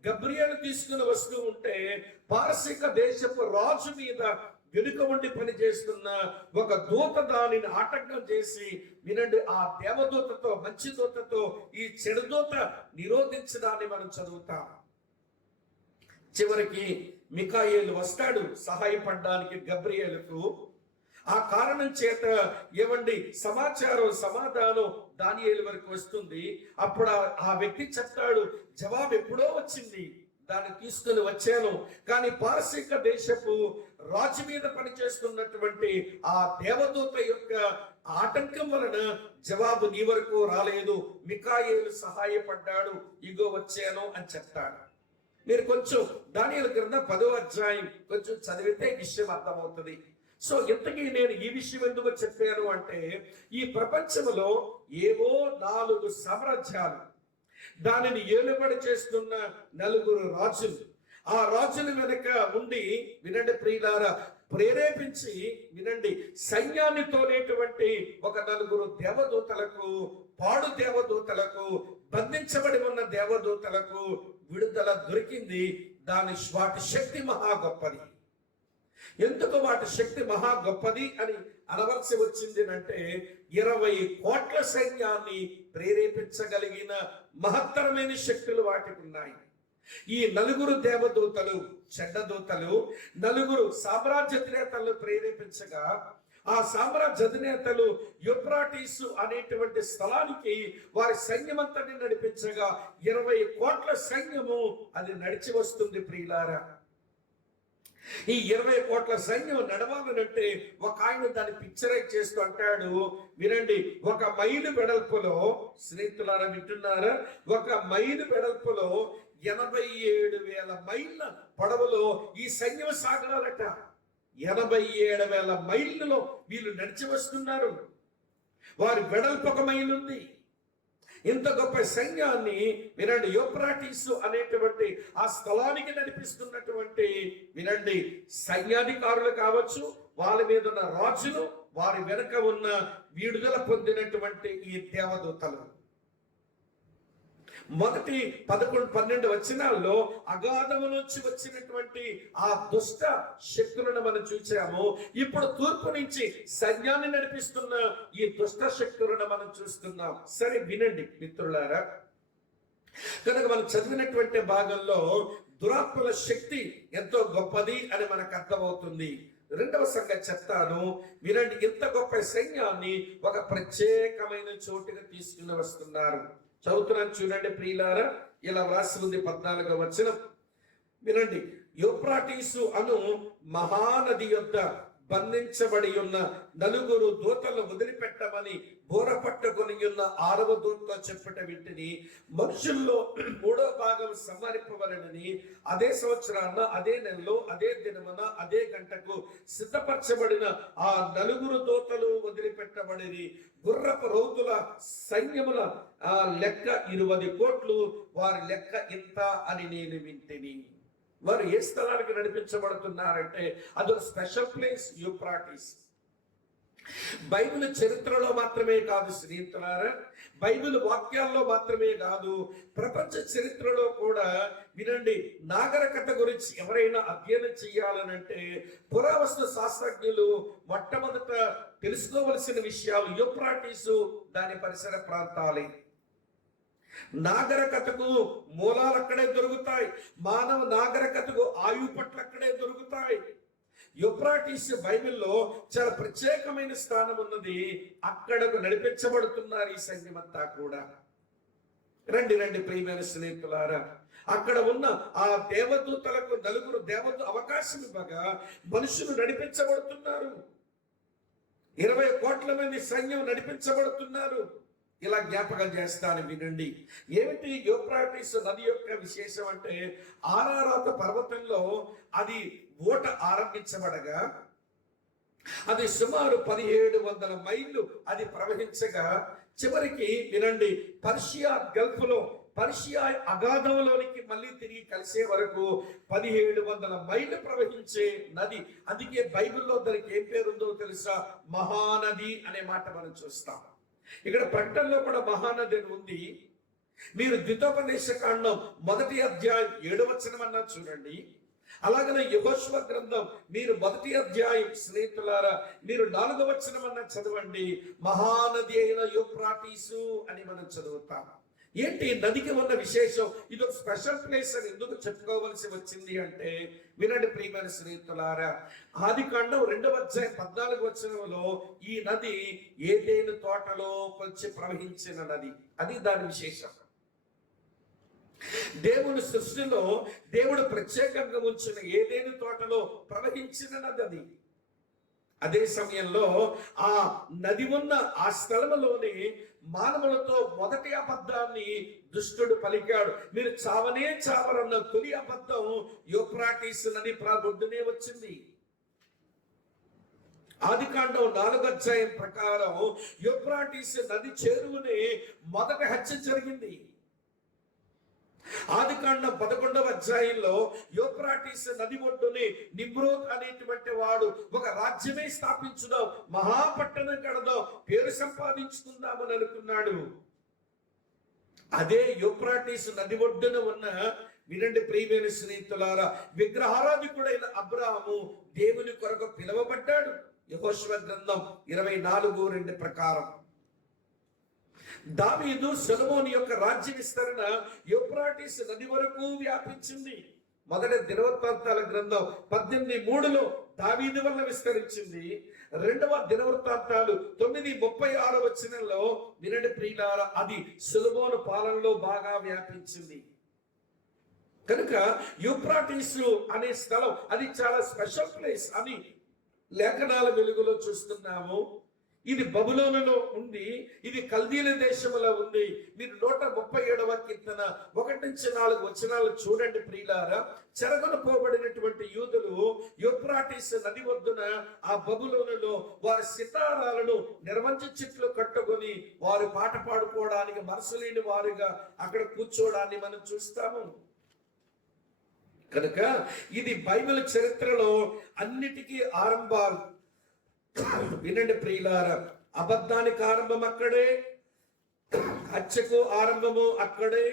గబ్రియేలు తీసుకుని వస్తూ ఉంటే పారసీక దేశపు రాజు మీద వెనుక ఉండి పని చేస్తున్న ఒక దూత దానిని ఆటంకం చేసి వినండి ఆ దేవదూతతో మంచి దూతతో ఈ చెడు దూత నిరోధించడాన్ని మనం చదువుతాం. చివరికి మికాయేలు వస్తాడు సహాయపడడానికి గబ్రియేలుకు. ఆ కారణం చేత ఏమండి సమాధానం దానియేలు వరకు వస్తుంది. అప్పుడు ఆ వ్యక్తి చెప్తాడు, జవాబు ఎప్పుడో వచ్చింది, దాన్ని తీసుకుని వచ్చాను, కానీ పారసీక దేశపు రాజు మీద పనిచేస్తున్నటువంటి ఆ దేవదూత యొక్క ఆటంకం వలన జవాబు నీ వరకు రాలేదు, మికాయేలు సహాయపడ్డాడు, ఇగో వచ్చాను అని చెప్తాడు. మీరు కొంచెం దానియేలు గ్రంథం 10వ అధ్యాయం కొంచెం చదివితే ఈ విషయం అర్థమవుతుంది. సో ఇంతకీ నేను ఈ విషయం ఎందుకు చెప్పాను అంటే ఈ ప్రపంచంలో ఏవో 4 సామ్రాజ్యాలు, దానిని ఏలుబడి చేస్తున్న 4 రాజులు, ఆ రాజుల వెనుక ఉండి వినండి ప్రియులారా ప్రేరేపించి వినండి సైన్యాన్ని తోలేటువంటి ఒక 4 దేవదూతలకు, పాడు దేవదూతలకు, బంధించబడి ఉన్న దేవదూతలకు విడుదల దొరికింది. వాటి శక్తి మహా గొప్పది. ఎందుకు వాటి శక్తి మహా గొప్పది అని అనవలసి వచ్చింది అంటే 20 కోట్ల సైన్యాన్ని ప్రేరేపించగలిగిన మహత్తరమైన శక్తులు వాటికి ఉన్నాయి. ఈ 4 దేవదూతలు చెడ్డ దూతలు 4 సామ్రాజ్యాధినేతలను ప్రేరేపించగా ఆ సామ్రాజ్యాధినేతలు యూఫ్రటీసు అనేటువంటి స్థలానికి వారి సైన్యమంతటిని నడిపించగా 20 కోట్ల సైన్యము అది నడిచి వస్తుంది ప్రియులారా. ఈ 20 కోట్ల సైన్యం నడవాలనంటే ఒక ఆయన దాన్ని పిక్చరైజ్ చేస్తూ అంటాడు, వినండి, 1 మైలు వెడల్పులో, స్నేహితులారా వింటున్నారా, 1 మైలు వెడల్పులో 87,000 మైళ్ళ పొడవులో ఈ సైన్యం సాగాలట. 87,000 మైళ్ళలో వీళ్ళు నడిచి వస్తున్నారు. వారి వెడల్పు 1 మైలు ఉంది. ఇంత గొప్ప సైన్యాన్ని వినండి యూఫ్రటీసు అనేటువంటి ఆ స్థలానికి నడిపిస్తున్నటువంటి వినండి సైన్యాధికారులు కావచ్చు, వాళ్ళ మీద ఉన్న రాజులు, వారి వెనుక ఉన్న విడుదల పొందినటువంటి ఈ దేవదూతలు. మొదటి 11-12 వచనాల్లో అగాధము నుంచి వచ్చినటువంటి ఆ దుష్ట శక్తులను మనం చూసాము. ఇప్పుడు తూర్పు నుంచి సైన్యాన్ని నడిపిస్తున్న ఈ దుష్ట శక్తులను మనం చూస్తున్నాం. సరే వినండి మిత్రులారా, కనుక మనం చదివినటువంటి భాగంలో దురాత్మల శక్తి ఎంతో గొప్పది అని మనకు అర్థమవుతుంది. 2వ సంగతి చెప్తాను వినండి. ఇంత గొప్ప సైన్యాన్ని ఒక ప్రత్యేకమైన చోటుగా తీసుకుని వస్తున్నారు. చదువుతున్నాను చూడండి ప్రియులారా, ఇలా వ్రాసి ఉంది 14వ వచనం వినండి. యూఫ్రటీసు అను మహానది యొద్ద బంధించబడి ఉన్న 4 దూతలను వదిలిపెట్టమని బోర పట్టుకొని ఉన్న 6వ దూతతో చెప్పుట వింటిని. మనుషుల్లో 3వ భాగం సంహరింపవలెనని అదే సంవత్సరాన అదే నెలలో అదే దినమున అదే గంటకు సిద్ధపరచబడిన ఆ 4 దూతలు వదిలిపెట్టబడిని. గుర్రపు రౌతుల సైన్యముల లెక్క 20 కోట్లు, వారి లెక్క ఇంత అని నేను వింటిని. వారు ఏ స్థలానికి నడిపించబడుతున్నారంటే అదొక స్పెషల్ ప్లేస్ యూఫ్రటీస్. బైబిల్ చరిత్రలో మాత్రమే కాదు స్నేహితులారా, బైబిల్ వాక్యాల్లో మాత్రమే కాదు, ప్రపంచ చరిత్రలో కూడా వినండి. నాగరికత గురించి ఎవరైనా అధ్యయనం చేయాలనంటే పురావస్తు శాస్త్రజ్ఞులు మొట్టమొదట తెలుసుకోవలసిన విషయాలు యూఫ్రాటీసు దాని పరిసర ప్రాంతాలే. నాగరికతకు మూలాలు అక్కడే దొరుకుతాయి, మానవ నాగరికతకు ఆయు పట్ల అక్కడే దొరుకుతాయి. యూఫ్రాటీస్ బైబిల్లో చాలా ప్రత్యేకమైన స్థానం ఉన్నది. అక్కడకు నడిపించబడుతున్నారు ఈ సైన్యమంతా కూడా. రండి రండి ప్రియమైన స్నేహితులారా, అక్కడ ఉన్న ఆ దేవదూతలకు నలుగురు దేవదూ అవకాశం ఇవ్వగా మనుషులు నడిపించబడుతున్నారు. 20 కోట్ల మంది సైన్యం నడిపించబడుతున్నారు. ఇలా జ్ఞాపకం చేస్తాను వినండి. ఏమిటి యూఫ్రాటీస్ నది యొక్క విశేషం అంటే, ఆరారాత పర్వతంలో అది ఓట ఆరంభించబడగా అది సుమారు 1700 మైళ్ళు అది ప్రవహించగా చివరికి వినండి పర్షియా గల్ఫ్ లో, పర్షియా అగాధంలోనికి మళ్ళీ తిరిగి కలిసే వరకు 1700 మైళ్ళు ప్రవహించే నది. అందుకే బైబిల్లో దానికి ఏం పేరుందో తెలుసా? మహానది అనే మాట మనం చూస్తాం. ఇక్కడ ప్రకటనలో కూడా మహానది అని ఉంది. మీరు ద్వితోపదేశ కాండం 1వ అధ్యాయం 7వ వచనం అన్నా చూడండి. అలాగనే యెహోషువ గ్రంథం మీరు 1వ అధ్యాయం స్నేహితులారా మీరు 4వ వచనం అన్నా చదవండి. మహానది అయిన యూఫ్రాటీసు అని మనం చదువుతాం. ఏంటి నదికి ఉన్న విశేషం? ఇది ఒక స్పెషల్ ప్లేస్ అని ఎందుకు చెప్పుకోవలసి వచ్చింది అంటే, వినండి ప్రియమైన స్నేహితులారా, ఆదికాండం 2వ అధ్యాయం 14వ వచనంలో ఈ నది ఏదెను తోటలో వచ్చి ప్రవహించిన నది, అది దాని విశేషం. దేవుని సృష్టిలో దేవుడు ప్రత్యేకంగా ఉంచిన ఏదెను తోటలో ప్రవహించిన నది అది. అదే సమయంలో ఆ నది ఉన్న ఆ స్థలంలోనే మానవులతో మొదటి అబద్ధాన్ని దుష్టుడు పలికాడు. మీరు చావనే చావరన్న తొలి అబద్ధం యూఫ్రాటీస్ నది ఒడ్డునే వచ్చింది. ఆదికాండం 4వ అధ్యాయం ప్రకారం యూఫ్రాటీస్ నది చేరువునే మొదటి హత్య జరిగింది. ఆదికాండం 11వ అధ్యాయంలో యూఫ్రాటీస్ నది ఒడ్డుని నిమ్రోద్ అనేటువంటి వాడు ఒక రాజ్యమే స్థాపించుదాం, మహాపట్టణం కడదాం, పేరు సంపాదించుకుందామని అనుకున్నాడు. అదే యూఫ్రాటీస్ నది ఒడ్డున ఉన్న వినండి ప్రియమైన స్నేహితులారా, విగ్రహారాధికుడైన అబ్రాహాము దేవుని కొరకు పిలువబడ్డాడు. యెహోషువ గ్రంథం 24:2 ప్రకారం దావీదు సొలొమోను యొక్క రాజ్య విస్తరణ యూఫ్రాటీస్ నది వరకు వ్యాపించింది. మొదటి దినవృత్తాంతాల గ్రంథం 18:3లో దావీదు వల్ల విస్తరించింది. 2వ దినవృత్తాంతాలు 9:36 వచనంలో వినండి ప్రియులారా, అది సొలొమోను పాలనలో బాగా వ్యాపించింది. కనుక యూఫ్రాటీస్ అనే స్థలం అది చాలా స్పెషల్ ప్లేస్ అని లేఖనాల వెలుగులో చూస్తున్నాము. ఇది బబులోనులో ఉంది, ఇది కల్దీల దేశంలో ఉంది. మీరు 137వ కీర్తన 1-4 వచనాలు చూడండి ప్రియులారా. చెరగొన పోబడినటువంటి యూదులు యూఫ్రాటీస్ నది ఒడ్డున ఆ బబులోనులో వారి సితారాలను నిర్వంచ చెట్లు కట్టుకొని వారు పాట పాడుకోవడానికి మనసు లేని వారుగా అక్కడ కూర్చోవడాన్ని మనం చూస్తాము. కనుక ఇది బైబిల్ చరిత్రలో అన్నిటికీ ఆరంభాలు. వినండి ప్రియులారా, అబద్ధానికి ఆరంభం అక్కడే, హత్యకు ఆరంభము అక్కడే,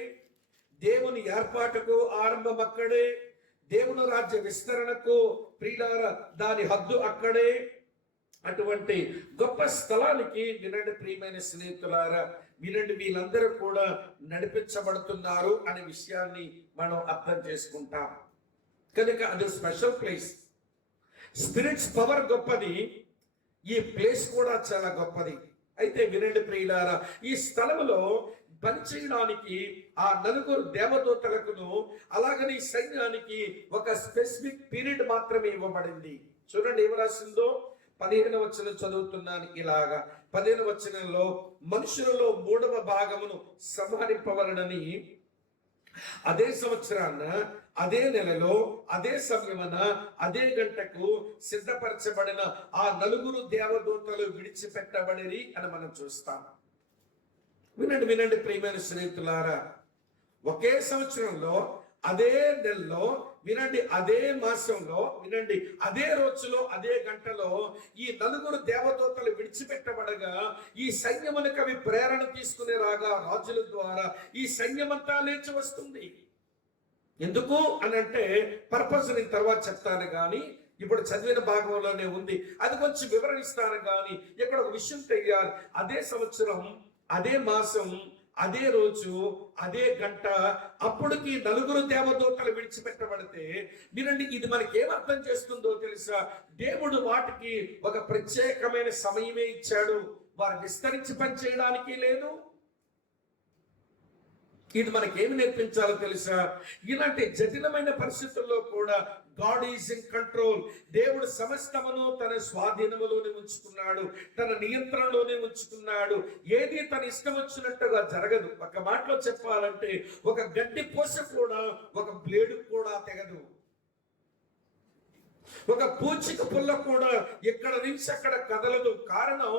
దేవుని ఏర్పాటుకు ఆరంభం అక్కడే, దేవుని రాజ్య విస్తరణకు ప్రియులారా దాని హద్దు అక్కడే. అటువంటి గొప్ప స్థలానికి వినండి ప్రియమైన స్నేహితులారా, వినండి వీళ్ళందరూ కూడా నడిపించబడుతున్నారు అనే విషయాన్ని మనం అర్థం చేసుకుంటాం. కనుక అది స్పెషల్ ప్లేస్. స్పిరిట్స్ పవర్ గొప్పది, ఈ ప్లేస్ కూడా చాలా గొప్పది. అయితే వినండి ప్రియులారా, ఈ స్థలంలో పనిచేయడానికి ఆ 4 దేవదూతలకును అలాగని సైన్యానికి ఒక స్పెసిఫిక్ పీరియడ్ మాత్రమే ఇవ్వబడింది. చూడండి ఏం రాసిందో, 15వ వచనం చదువుతున్నాను ఇలాగా. 15వ వచనంలో మనుషులలో 3వ భాగమును సంహరింపవలనని అదే సంవత్సరాన అదే నెలలో అదే సమయమున అదే గంటకు సిద్ధపరచబడిన ఆ 4 దేవదూతలు విడిచిపెట్టబడిరి అని మనం చూస్తాం. వినండి వినండి ప్రియమైన స్నేహితులారా, ఒకే సంవత్సరంలో అదే నెలలో వినండి అదే మాసంలో వినండి అదే రోజులో అదే గంటలో ఈ 4 దేవదూతలు విడిచిపెట్టబడగా ఈ సైన్యమునకు అవి ప్రేరణ తీసుకునే రాగా రాజుల ద్వారా ఈ సైన్యమంతా లేచి వస్తుంది. ఎందుకు అని అంటే పర్పస్ నేను తర్వాత చెప్తాను, కానీ ఇప్పుడు చదివిన భాగంలోనే ఉంది, అది కొంచెం వివరణిస్తాను. కానీ ఇక్కడ ఒక విషయం తెలియాలి. అదే సంవత్సరం, అదే మాసం, అదే రోజు, అదే గంట అప్పటికి 4 దేవదూతలు విడిచిపెట్టబడితే వినండి, ఇది మనకి ఏమర్థం చేస్తుందో తెలుసా? దేవుడు వాటికి ఒక ప్రత్యేకమైన సమయమే ఇచ్చాడు. వారు విస్తరించి పనిచేయడానికి లేదు. ఇది మనకేమి నేర్పించాలో తెలుసా? ఇలాంటి జటిలమైన పరిస్థితుల్లో కూడా గాడ్ ఈజ్ ఇన్ కంట్రోల్. దేవుడు సమస్తమును తన స్వాధీనములోనే ఉంచుకున్నాడు, తన నియంత్రణలోనే ఉంచుకున్నాడు. ఏది తన ఇష్టం వచ్చినట్టుగా జరగదు. ఒక మాటలో చెప్పాలంటే ఒక గడ్డి పూస కూడా ఒక బ్లేడు కూడా తెగదు. ఒక పూచిక పుల్ల కూడా ఎక్కడ నుంచి అక్కడ కదలదు. కారణం,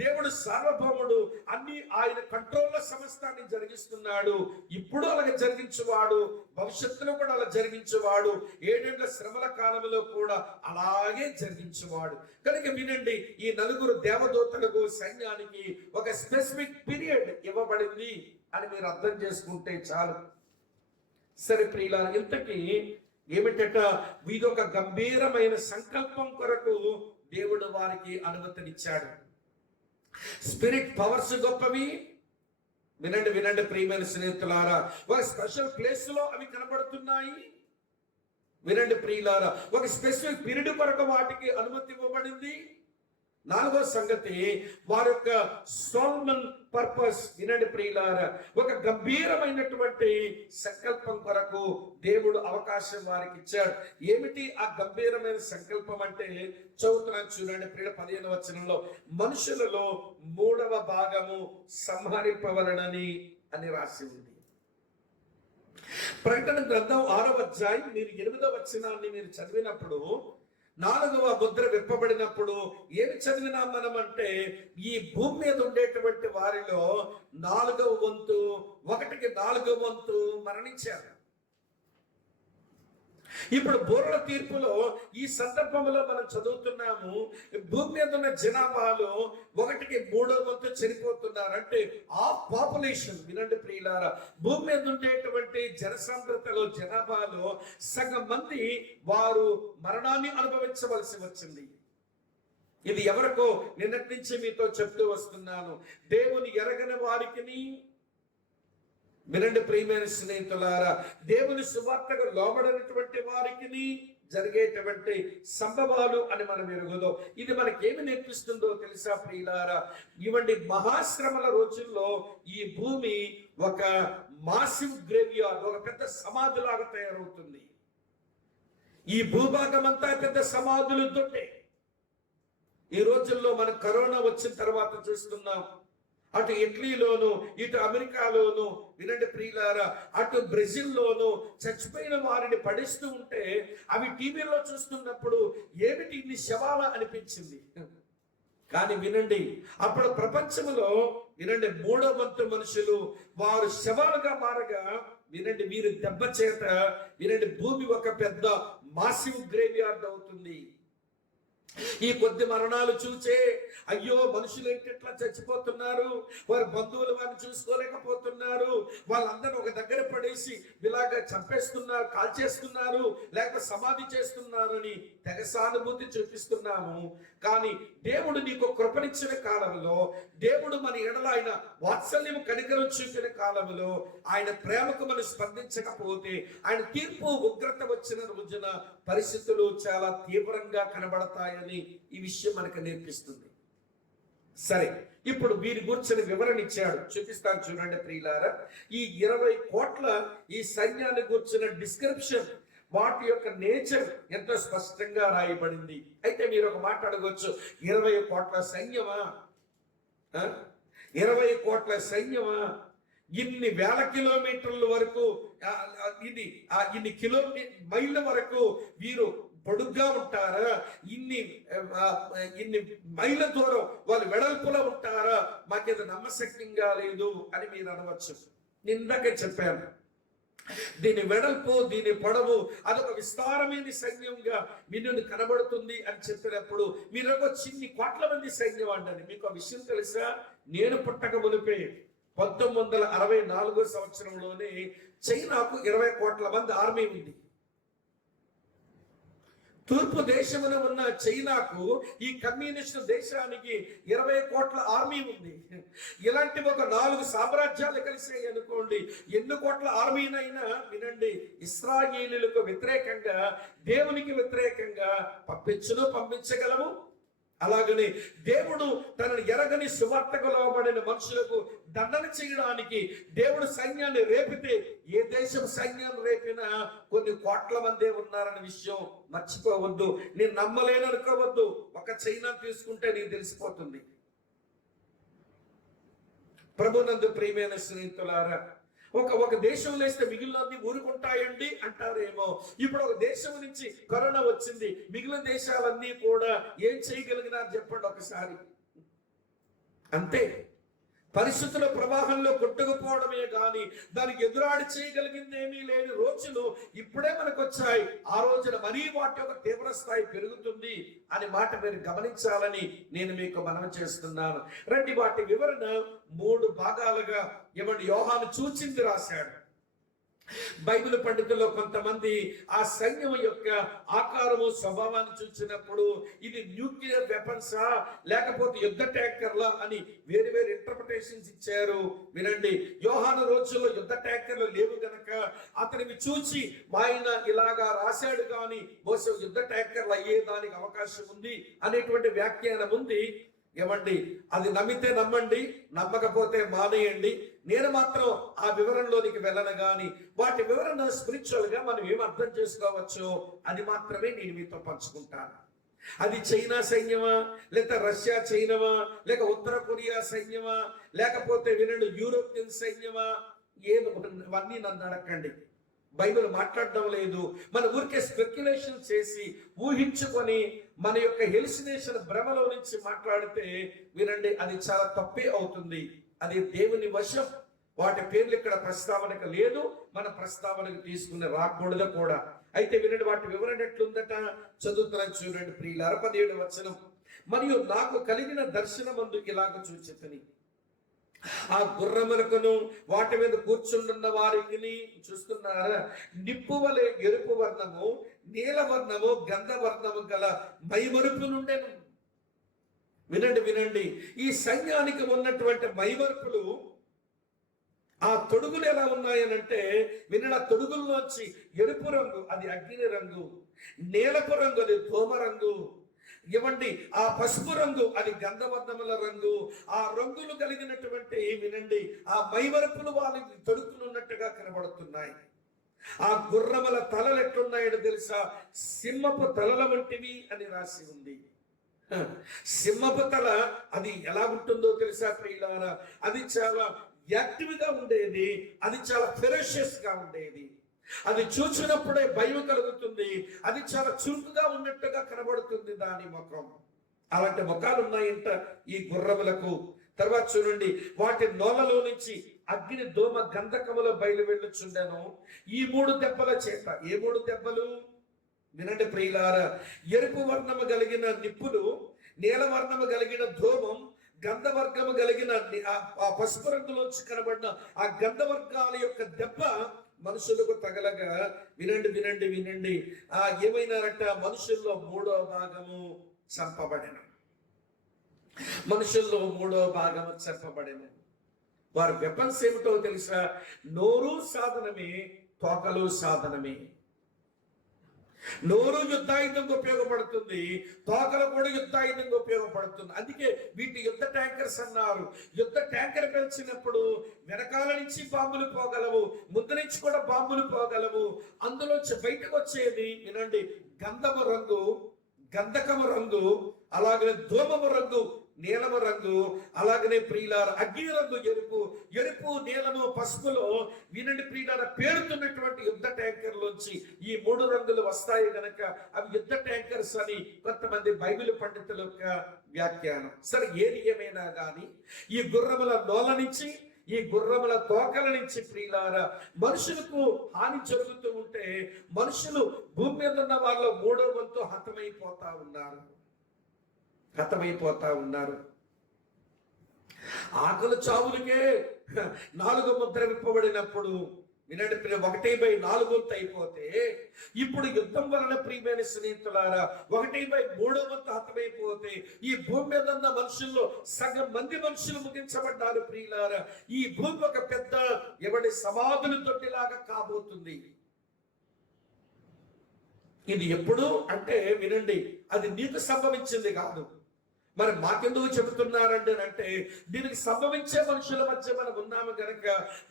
దేవుడు సార్వభౌముడు, అన్ని ఆయన కంట్రోల్లో సమస్తాన్ని జరిగిస్తున్నాడు. ఇప్పుడు అలాగే జరిగించేవాడు, భవిష్యత్తులో కూడా అలా జరిగించేవాడు, 7 ఏళ్ల శ్రమల కాలంలో కూడా అలాగే జరిగించేవాడు. కనుక వినండి, ఈ 4 దేవదూతలకు సైన్యానికి ఒక స్పెసిఫిక్ పీరియడ్ ఇవ్వబడింది అని మీరు అర్థం చేసుకుంటే చాలు. సరే ప్రియులారా, ఇంతకీ ఏమిటట? ఇదొక గంభీరమైన సంకల్పం కొరకు దేవుడు వారికి అనుమతినిచ్చాడు. స్పిరిట్ పవర్స్ గొప్పవి. వినండి వినండి ప్రియమైన స్నేహితులారా, ఒక స్పెషల్ ప్లేస్ లో అవి కనబడుతున్నాయి. వినండి ప్రియులారా, ఒక స్పెసిఫిక్ పీరియడ్ కొరకు వాటికి అనుమతి ఇవ్వబడింది. 4వ సంగతి, వారి యొక్క సోల్మన్ పర్పస్. వినండి ప్రియులారా, ఒక గంభీరమైనటువంటి సంకల్పం కొరకు దేవుడు అవకాశం వారికి ఇచ్చాడు. ఏమిటి ఆ గంభీరమైన సంకల్పం అంటే? చదువుతున్నాను చూడండి ప్రియుల 15వ వచనంలో, మనుషులలో 3వ భాగము సంహరింపవలనని అని రాసి ఉంది. ప్రకటన గ్రంథం 6వ అధ్యాయం మీరు 8వ వచనాన్ని మీరు చదివినప్పుడు, 4వ ముద్ర విప్పబడినప్పుడు ఏమి చదివినాం మనం అంటే, ఈ భూమి మీద ఉండేటువంటి వారిలో 4వ వంతు, 1కి 4వ వంతు మరణించారు. ఇప్పుడు బూరల తీర్పులో ఈ సందర్భంలో మనం చదువుతున్నాము, భూమి మీద ఉన్న జనాభాలో 1కి 3వ వంతు చనిపోతున్నారు. అంటే ఆ పాపులేషన్, వినండి ప్రియులారా, భూమి మీద ఉండేటువంటి జనసాంద్రతలో జనాభాలో సగం మంది వారు మరణాన్ని అనుభవించవలసి వచ్చింది. ఇది ఎవరికో నిన్నటి నుంచి మీతో చెప్తూ వస్తున్నాను. దేవుని ఎరగని వారికిని, వినండి ప్రియమైన స్నేహితులారా, దేవుని సువార్తకు లోబడినటువంటి వారికి జరిగేటువంటి సంభవాలు అని మనం ఎరుగుదో. ఇది మనకేమి నేర్పిస్తుందో తెలుసా ప్రియులారా? ఇవండి మహాశ్రమల రోజుల్లో ఈ భూమి ఒక మాసివ్ గ్రేవ్యార్డ్, ఒక పెద్ద సమాధిలాగా తయారవుతుంది. ఈ భూభాగం అంతా పెద్ద సమాధులు దొడ్డే. ఈ రోజుల్లో మన కరోనా వచ్చిన తర్వాత చూస్తున్నాం, అటు ఇటలీలోను, ఇటు అమెరికాలోను, వినండి ప్రియులారా, అటు బ్రెజిల్లోను చచ్చిపోయిన వారిని పడిస్తూ ఉంటే అవి టీవీలో చూస్తున్నప్పుడు ఏమిటి ఇన్ని శవాల అనిపించింది. కానీ వినండి, అప్పుడు ప్రపంచంలో వినండి 3వ వంతు మనుషులు వారు శవాలుగా మారగా, వినండి వీరు దెబ్బ చేత వినండి భూమి ఒక పెద్ద మాసివ్ గ్రేవ్యార్డ్ అవుతుంది. ఈ కొద్ది మరణాలు చూచే అయ్యో మనుషులు ఏంటట్లా చచ్చిపోతున్నారు, వారి బంధువులు వారిని చూసుకోలేకపోతున్నారు, వాళ్ళందరూ ఒక దగ్గర పడేసి ఇలాగ చంపేస్తున్నారు, కాల్చేస్తున్నారు, లేక సమాధి చేస్తున్నారు అని తెగ సానుభూతి చూపిస్తున్నాము. కానీ దేవుడు నీకు కృపనిచ్చిన కాలంలో, దేవుడు మన ఎడల ఆయన వాత్సల్యం కనికరం చూపిన కాలంలో, ఆయన ప్రేమకు మనం స్పందించకపోతే ఆయన తీర్పు ఉగ్రత వచ్చిన రోజున పరిస్థితులు చాలా తీవ్రంగా కనబడతాయని ఈ విషయం మనకు నేర్పిస్తుంది. సరే, ఇప్పుడు వీరి గురించిన వివరణ ఇచ్చాడు, చూపిస్తాను చూడండి ప్రియులారా. ఈ 20 కోట్ల ఈ సైన్యాన్ని గురించిన డిస్క్రిప్షన్, వాటి యొక్క నేచర్ ఎంతో స్పష్టంగా రాయబడింది. అయితే మీరు ఒక మాట అడగొచ్చు, 20 కోట్ల సైన్యమా? 20 కోట్ల సైన్యమా? ఇన్ని వేల కిలోమీటర్ల వరకు, ఇన్ని మైళ్ళ వరకు వీరు పొడుగ్గా ఉంటారా? ఇన్ని మైళ్ళ దూరం వాళ్ళు వెడల్పులో ఉంటారా? మాకేదో నమ్మశక్యంగా లేదు అని మీరు అనవచ్చు. ఇందాకే చెప్పాను, దీని వెడల్పు, దీని పొడవు అదొక విస్తారమైన సైన్యంగా మిన్నుని కనబడుతుంది అని చెప్పినప్పుడు మీరు ఒక చిన్ని కోట్ల మంది సైన్యం అండి. మీకు ఆ విషయం తెలుసా? నేను పుట్టక మునిపే 1964 సంవత్సరంలోనే చైనాకు 20 కోట్ల మంది ఆర్మీ ఉంది. తూర్పు దేశమున ఉన్న చైనాకు ఈ కమ్యూనిస్టు దేశానికి 20 కోట్ల ఆర్మీ ఉంది. ఇలాంటి ఒక 4 సామ్రాజ్యాలు కలిసాయి అనుకోండి, ఎన్ని కోట్ల ఆర్మీనైనా వినండి, ఇశ్రాయేలీయులకు వ్యతిరేకంగా, దేవునికి వ్యతిరేకంగా పంపించగలము. అలాగని దేవుడు తనను ఎరగని సువార్తకు లోబడిన మనుషులకు దండన చేయడానికి దేవుడు సైన్యాన్ని రేపితే, ఏ దేశం సైన్యాన్ని రేపినా కొన్ని కోట్ల మందే ఉన్నారన్న విషయం మర్చిపోవద్దు. నేను నమ్మలేను అనుకోవద్దు. ఒక చైనా తీసుకుంటే నీకు తెలిసిపోతుంది. ప్రభునందు ప్రియమైన స్నేహితులారా, ఒక దేశంలో వేస్తే మిగిలినది ఊరుకుంటాయండి అంటారేమో. ఇప్పుడు ఒక దేశం నుంచి కరోనా వచ్చింది, మిగిలిన దేశాలన్నీ కూడా ఏం చేయగలిగినారు చెప్పండి ఒకసారి. అంతే, పరిస్థితుల ప్రవాహంలో కొట్టుకుపోవడమే కానీ దానికి ఎదురాడి చేయగలిగింది ఏమీ లేని రోజులు ఇప్పుడే మనకు వచ్చాయి. ఆ రోజున మరీ వాటి యొక్క తీవ్ర స్థాయి పెరుగుతుంది అనే మాట మీరు గమనించాలని నేను మీకు మనవి చేస్తున్నాను. రండి, వాటి వివరణ 3 భాగాలుగా యోహాను చూచింది రాశాడు. బైబిల్ పండితుల్లో కొంతమంది ఆ సైన్యం యొక్క ఆకారము, స్వభావాన్ని చూసినప్పుడు ఇది న్యూక్లియర్ వెపన్సా లేకపోతే యుద్ధ ట్యాంకర్లా అని వేరు వేరు ఇంటర్ప్రిటేషన్స్ ఇచ్చారు. వినండి, యోహాను రోజుల్లో యుద్ధ ట్యాంకర్లు లేవు గనక అతనిని చూచి ఆయన ఇలాగా రాశాడు, కానీ బహుశా యుద్ధ ట్యాంకర్లు అయ్యేదానికి అవకాశం ఉంది అనేటువంటి వ్యాఖ్యానం ఉంది. అది నమ్మితే నమ్మండి, నమ్మకపోతే మానేయండి. నేను మాత్రం ఆ వివరణలోనికి వెళ్ళను, కానీ వాటి వివరణ స్పిరిచువల్ గా మనం ఏం అర్థం చేసుకోవచ్చు అది మాత్రమే నేను మీతో పంచుకుంటాను. అది చైనా సైన్యమా, లేక రష్యా చైనమా, లేక ఉత్తర కొరియా సైన్యమా, లేకపోతే వినండి యూరోపియన్ సైన్యమా, ఏవన్నీ నన్ను అడగండి. బైబిల్ మాట్లాడడం లేదు. మన ఊరికే స్పెక్యులేషన్ చేసి ఊహించుకొని మన యొక్క హెలిసినేషన్ భ్రమలో నుంచి మాట్లాడితే వినండి, అది చాలా తప్పే అవుతుంది. అది దేవుని వశం. వాటి పేర్లు ఇక్కడ ప్రస్తావనకు లేదు, మన ప్రస్తావనకు తీసుకుని రాకూడదు కూడా. అయితే వినండి, వాటి వివరణ ఎట్లుందట చదువుతున్నాను చూడండి ప్రియులారా. 17వ వచనం, మరియు నాకు కలిగిన దర్శనమందు ఇలాగ చూచితిని, ఆ గుర్రములకును వాటి మీద కూర్చుంటున్న వారికి చూస్తున్నారా, నిప్పు వలె ఎరుపు వర్ణము, నీల వర్ణము, గంధ వర్ణము గల మైమరుపు నుండెను. వినండి, ఈ సైన్యానికి ఉన్నటువంటి మైమరుపులు, ఆ తొడుగులు ఎలా ఉన్నాయనంటే వినండి, ఆ తొడుగుల్లోంచి ఎరుపు రంగు అది అగ్ని రంగు, నీలపు రంగు అది ధూమ రంగు, ఆ పసుపు రంగు అది గంధవర్ణముల రంగు. ఆ రంగులు కలిగినటువంటి వినండి ఆ మైమరుపులు వాళ్ళకి తొడుక్కునున్నట్టుగా కనబడుతున్నాయి. ఆ గుర్రముల తలలు ఎట్లున్నాయో తెలుసా? సింహపు తలల వంటివి అని రాసి ఉంది. సింహపు తల అది ఎలా ఉంటుందో తెలుసా ప్రియులారా? అది చాలా యాక్టివ్ గా ఉండేది, అది చాలా ఫెరోషియస్ గా ఉండేది. అది చూసినప్పుడే భయం కలుగుతుంది. అది చాలా చురుకుగా ఉన్నట్టుగా కనబడుతుంది దాని ముఖం. అలాంటి ముఖాలు ఉన్నాయంట ఈ గుర్రములకు. తర్వాత చూడండి, వాటి నోళ్ళలో నుంచి అగ్ని ధూమ గంధకముల బయలు వెళ్ళుచుండెను ఈ 3 దెబ్బల చేత. ఏ 3 దెబ్బలు? వినండి ప్రియులారా, ఎరుపు వర్ణము కలిగిన నిప్పులు, నీల వర్ణము కలిగిన ధూమం, గంధవర్గము కలిగిన ఆ పసుపు రంగులోంచి కనబడిన ఆ గంధవర్గాల యొక్క దెబ్బ మనుషులకు తగలగా వినండి ఏమైనారట? మనుషుల్లో 3వ భాగము చంపబడెను. మనుషుల్లో 3వ భాగము చంపబడెను. వారి వెపన్స్ ఏమిటో తెలుసా? నోరు సాధనమే, తోకలు సాధనమే. నోరు యుద్ధాయుధంగా ఉపయోగపడుతుంది, తోకలు కూడా యుద్ధాయుధంగా ఉపయోగపడుతుంది. అందుకే వీటి యుద్ధ ట్యాంకర్స్ అన్నారు. యుద్ధ ట్యాంకర్ పెంచినప్పుడు వెనకాల నుంచి బాంబులు పోగలవు, ముందు నుంచి కూడా బాంబులు పోగలవు. అందులోంచి బయటకు వచ్చేది వినండి గంధము రంగు, గంధకము రంగు, అలాగే ధూమము రంగు, నీలము రంగు, అలాగనే ప్రియులార అగ్ని రంగు, ఎరుపు నీలము పసుపులో వినండి ప్రియులార పేరుతున్నటువంటి యుద్ధ ట్యాంకర్లోంచి ఈ 3 రంగులు వస్తాయి కనుక అవి యుద్ధ ట్యాంకర్స్ అని కొంతమంది బైబిల్ పండితుల యొక్క వ్యాఖ్యానం. సరే, ఏది ఏమైనా కానీ ఈ గుర్రముల నోల నుంచి ఈ గుర్రముల తోకల నుంచి ప్రియులారా మనుషులకు హాని జరుగుతూ ఉంటే మనుషులు భూమి మీద ఉన్న వాళ్ళు 3వ వంతు హతమైపోతా ఉన్నారు. ఆకలి చావులకే 4 ముద్ర విప్పబడినప్పుడు వినండి, 1/4 అయిపోతే ఇప్పుడు యుద్ధం వలన ప్రియమైన స్నేహితులారా 1/3 హతమైపోతే ఈ భూమి మీద ఉన్న మనుషుల్లో సగం మంది మనుషులు ముగించబడ్డారు. ప్రియులారా, ఈ భూమి ఒక పెద్ద ఎవడి సమాధుల తొట్టిలాగా కాబోతుంది. ఇది ఎప్పుడు అంటే వినండి, అది నీకు సంభవించింది కాదు. మరి మాకెందుకు చెబుతున్నారండి అంటే దీనికి సంభవించే మనుషుల మధ్య మనం ఉన్నాము గనక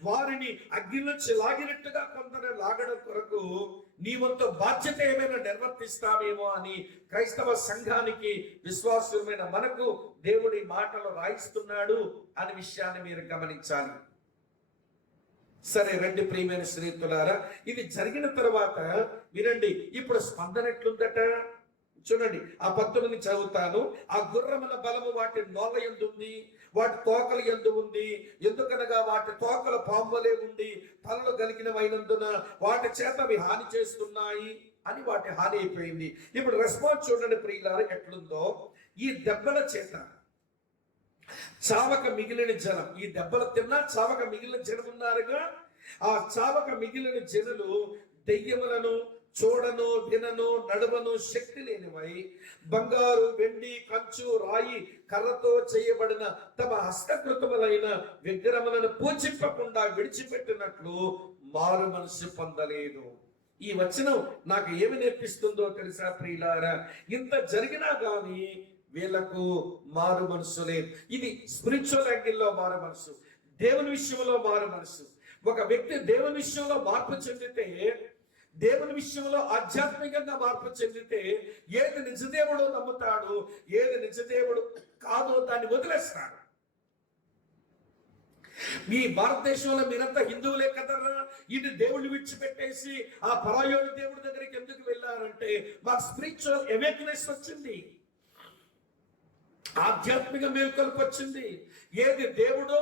వారిని అగ్ని నుంచి లాగినట్టుగా కొందరు లాగడం కొరకు నీ వంతు బాధ్యత ఏమైనా నిర్వర్తిస్తావేమో అని క్రైస్తవ సంఘానికి విశ్వాసమైన మనకు దేవుడి మాటలు రాయిస్తున్నాడు అనే విషయాన్ని మీరు గమనించాలి. సరే రండి ప్రియమైన స్నేహితులారా, ఇది జరిగిన తర్వాత వినండి ఇప్పుడు స్పందన ఎట్లుందట చూడండి. ఆ 19 చదువుతాను. ఆ గుర్రముల బలము వాటి నోళ్ళ యందు ఉంది, వాటి తోకల యందు ఉంది. ఎందుకనగా వాటి తోకల పాములే ఉండి తలలు కలిగినవైనందున వాటి చేత అవి హాని చేస్తున్నాయి అని వాటి హాని అయిపోయింది. ఇప్పుడు రెస్పాన్స్ చూడండి ప్రియులారా ఎట్లుందో. ఈ దెబ్బల చేత చావక మిగిలిన జనం, ఈ దెబ్బలు తిన్నా చావక మిగిలిన జనం ఉన్నారుగా. ఆ చావక మిగిలిన జనులు దెయ్యములను చూడను వినను నడవను శక్తి లేనివై బంగారు వెండి కంచు రాయి కర్రతో చేయబడిన తమ హస్తకృతములైన విగ్రహములను పూజింపకుండా విడిచిపెట్టినట్లు మారు మనసు పొందలేదు. ఈ వచనం నాకు ఏమి నేర్పిస్తుందో తెలుసా ప్రియులారా, ఇంత జరిగినా గాని వీళ్ళకు మారు మనసు లేదు. ఇది స్పిరిచువల్ యాంగిల్లో మారు మనసు, దేవుని విషయంలో మారు మనసు. ఒక వ్యక్తి దేవుని విషయంలో మార్పు చెందితే, దేవుని విషయంలో ఆధ్యాత్మికంగా మార్పు చెందితే ఏది నిజదేవుడో నమ్ముతాడు, ఏది నిజదేవుడు కాదో దాన్ని వదిలేస్తాడు. మీ భారతదేశంలో మీరంతా హిందువులే కదరా, ఇది దేవుళ్ళు విడిచిపెట్టేసి ఆ పరాయోడు దేవుడి దగ్గరికి ఎందుకు వెళ్ళారంటే మాకు స్పిరిచువల్ అవేక్నెస్ వచ్చింది, ఆధ్యాత్మిక మేల్కొల్పు వచ్చింది. ఏది దేవుడో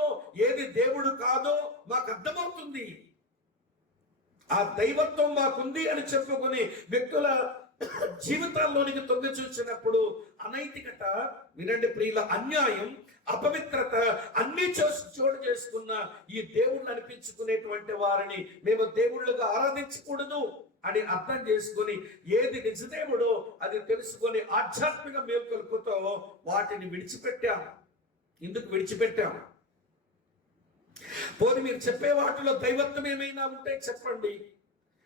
ఏది దేవుడు కాదో మాకు అర్థమవుతుంది. ఆ దైవత్వం మాకుంది అని చెప్పుకుని వ్యక్తుల జీవితాల్లోనికి తొంగి చూసినప్పుడు అనైతికత, వినండి ప్రియుల, అన్యాయం, అపవిత్రత అన్ని చోటు చేసుకున్న ఈ దేవుళ్ళు అనిపించుకునేటువంటి వారిని మేము దేవుళ్ళుగా ఆరాధించకూడదు అని అర్థం చేసుకొని ఏది నిజదేవుడో అది తెలుసుకొని ఆధ్యాత్మిక మేల్కొల్పుతో వాటిని విడిచిపెట్టాము. ఎందుకు విడిచిపెట్టాము? పోనీ మీరు చెప్పే వాటిలో దైవత్వం ఏమైనా ఉంటే చెప్పండి.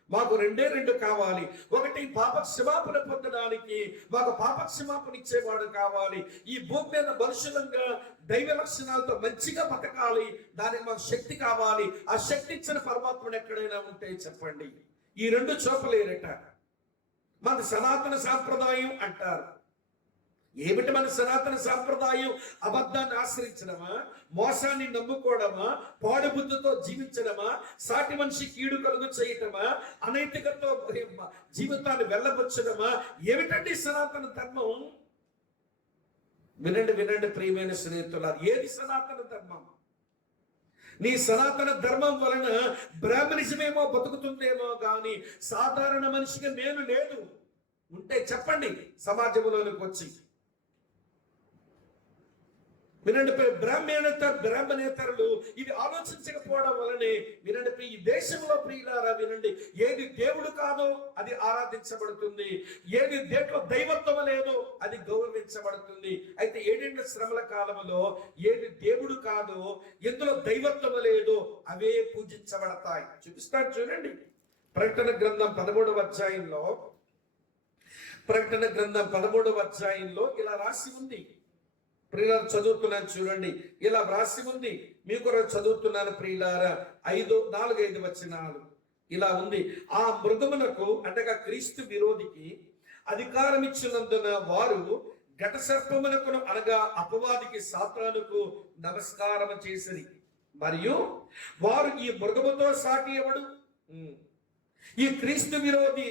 మాకు రెండు కావాలి. ఒకటి పాప క్షమాపణ పొందడానికి మాకు పాప క్షమాపణ ఇచ్చేవాడు కావాలి. ఈ భూమి మీద మనుషులంగా దైవ లక్షణాలతో మంచిగా బతకాలి, దానికి మాకు శక్తి కావాలి. ఆ శక్తి ఇచ్చిన పరమాత్ముడు ఎక్కడైనా ఉంటే చెప్పండి. ఈ రెండు చూపలేరట. మన సనాతన సాంప్రదాయం అంటారు. ఏమిటి మన సనాతన సాంప్రదాయం? అబద్ధాన్ని ఆశ్రయించడమా, మోసాన్ని నమ్ముకోవడమా, పాడు బుద్ధితో జీవించడమా, సాటి మనిషి కీడు కలుగు చేయటమా, అనైతికతో జీవితాన్ని వెళ్ళబుచ్చడమా? ఏమిటండి సనాతన ధర్మం? వినండి ప్రియమైన స్నేహితులారా, ఏది సనాతన ధర్మం? నీ సనాతన ధర్మం వలన బ్రాహ్మణిజమేమో బతుకుతుందేమో కానీ సాధారణ మనిషిగా నేను లేదు. ఉంటే చెప్పండి సమాజంలోనికి వచ్చి. వినండి, బ్రాహ్మణేతరులు ఇది ఆలోచించకపోవడం వలనే వినండి ఈ దేశంలో ప్రియులారా వినండి, ఏది దేవుడు కాదో అది ఆరాధించబడుతుంది, ఏది దేంట్లో దైవత్వం లేదో అది గౌరవించబడుతుంది. అయితే 7 శ్రమల కాలంలో ఏది దేవుడు కాదో, ఎందులో దైవత్వం లేదో అవే పూజించబడతాయి. చూపిస్తాను చూడండి. ప్రకటన గ్రంథం 13వ అధ్యాయంలో ఇలా రాసి ఉంది. ప్రియులారా చదువుతున్నాను చూడండి, ఇలా వ్రాసి ఉంది. మీకు చదువుతున్నాను ప్రియులారా. 4-5 వచనాలు ఇలా ఉంది. ఆ మృగమునకు అనగా క్రీస్తు విరోధికి అధికారం ఇచ్చినందున వారు ఘట సర్పమునకును అనగా అపవాదికి సాతానుకు నమస్కారం చేసిరి. మరియు వారు ఈ మృగముతో సాటి ఎవడు? ఈ క్రీస్తు విరోధి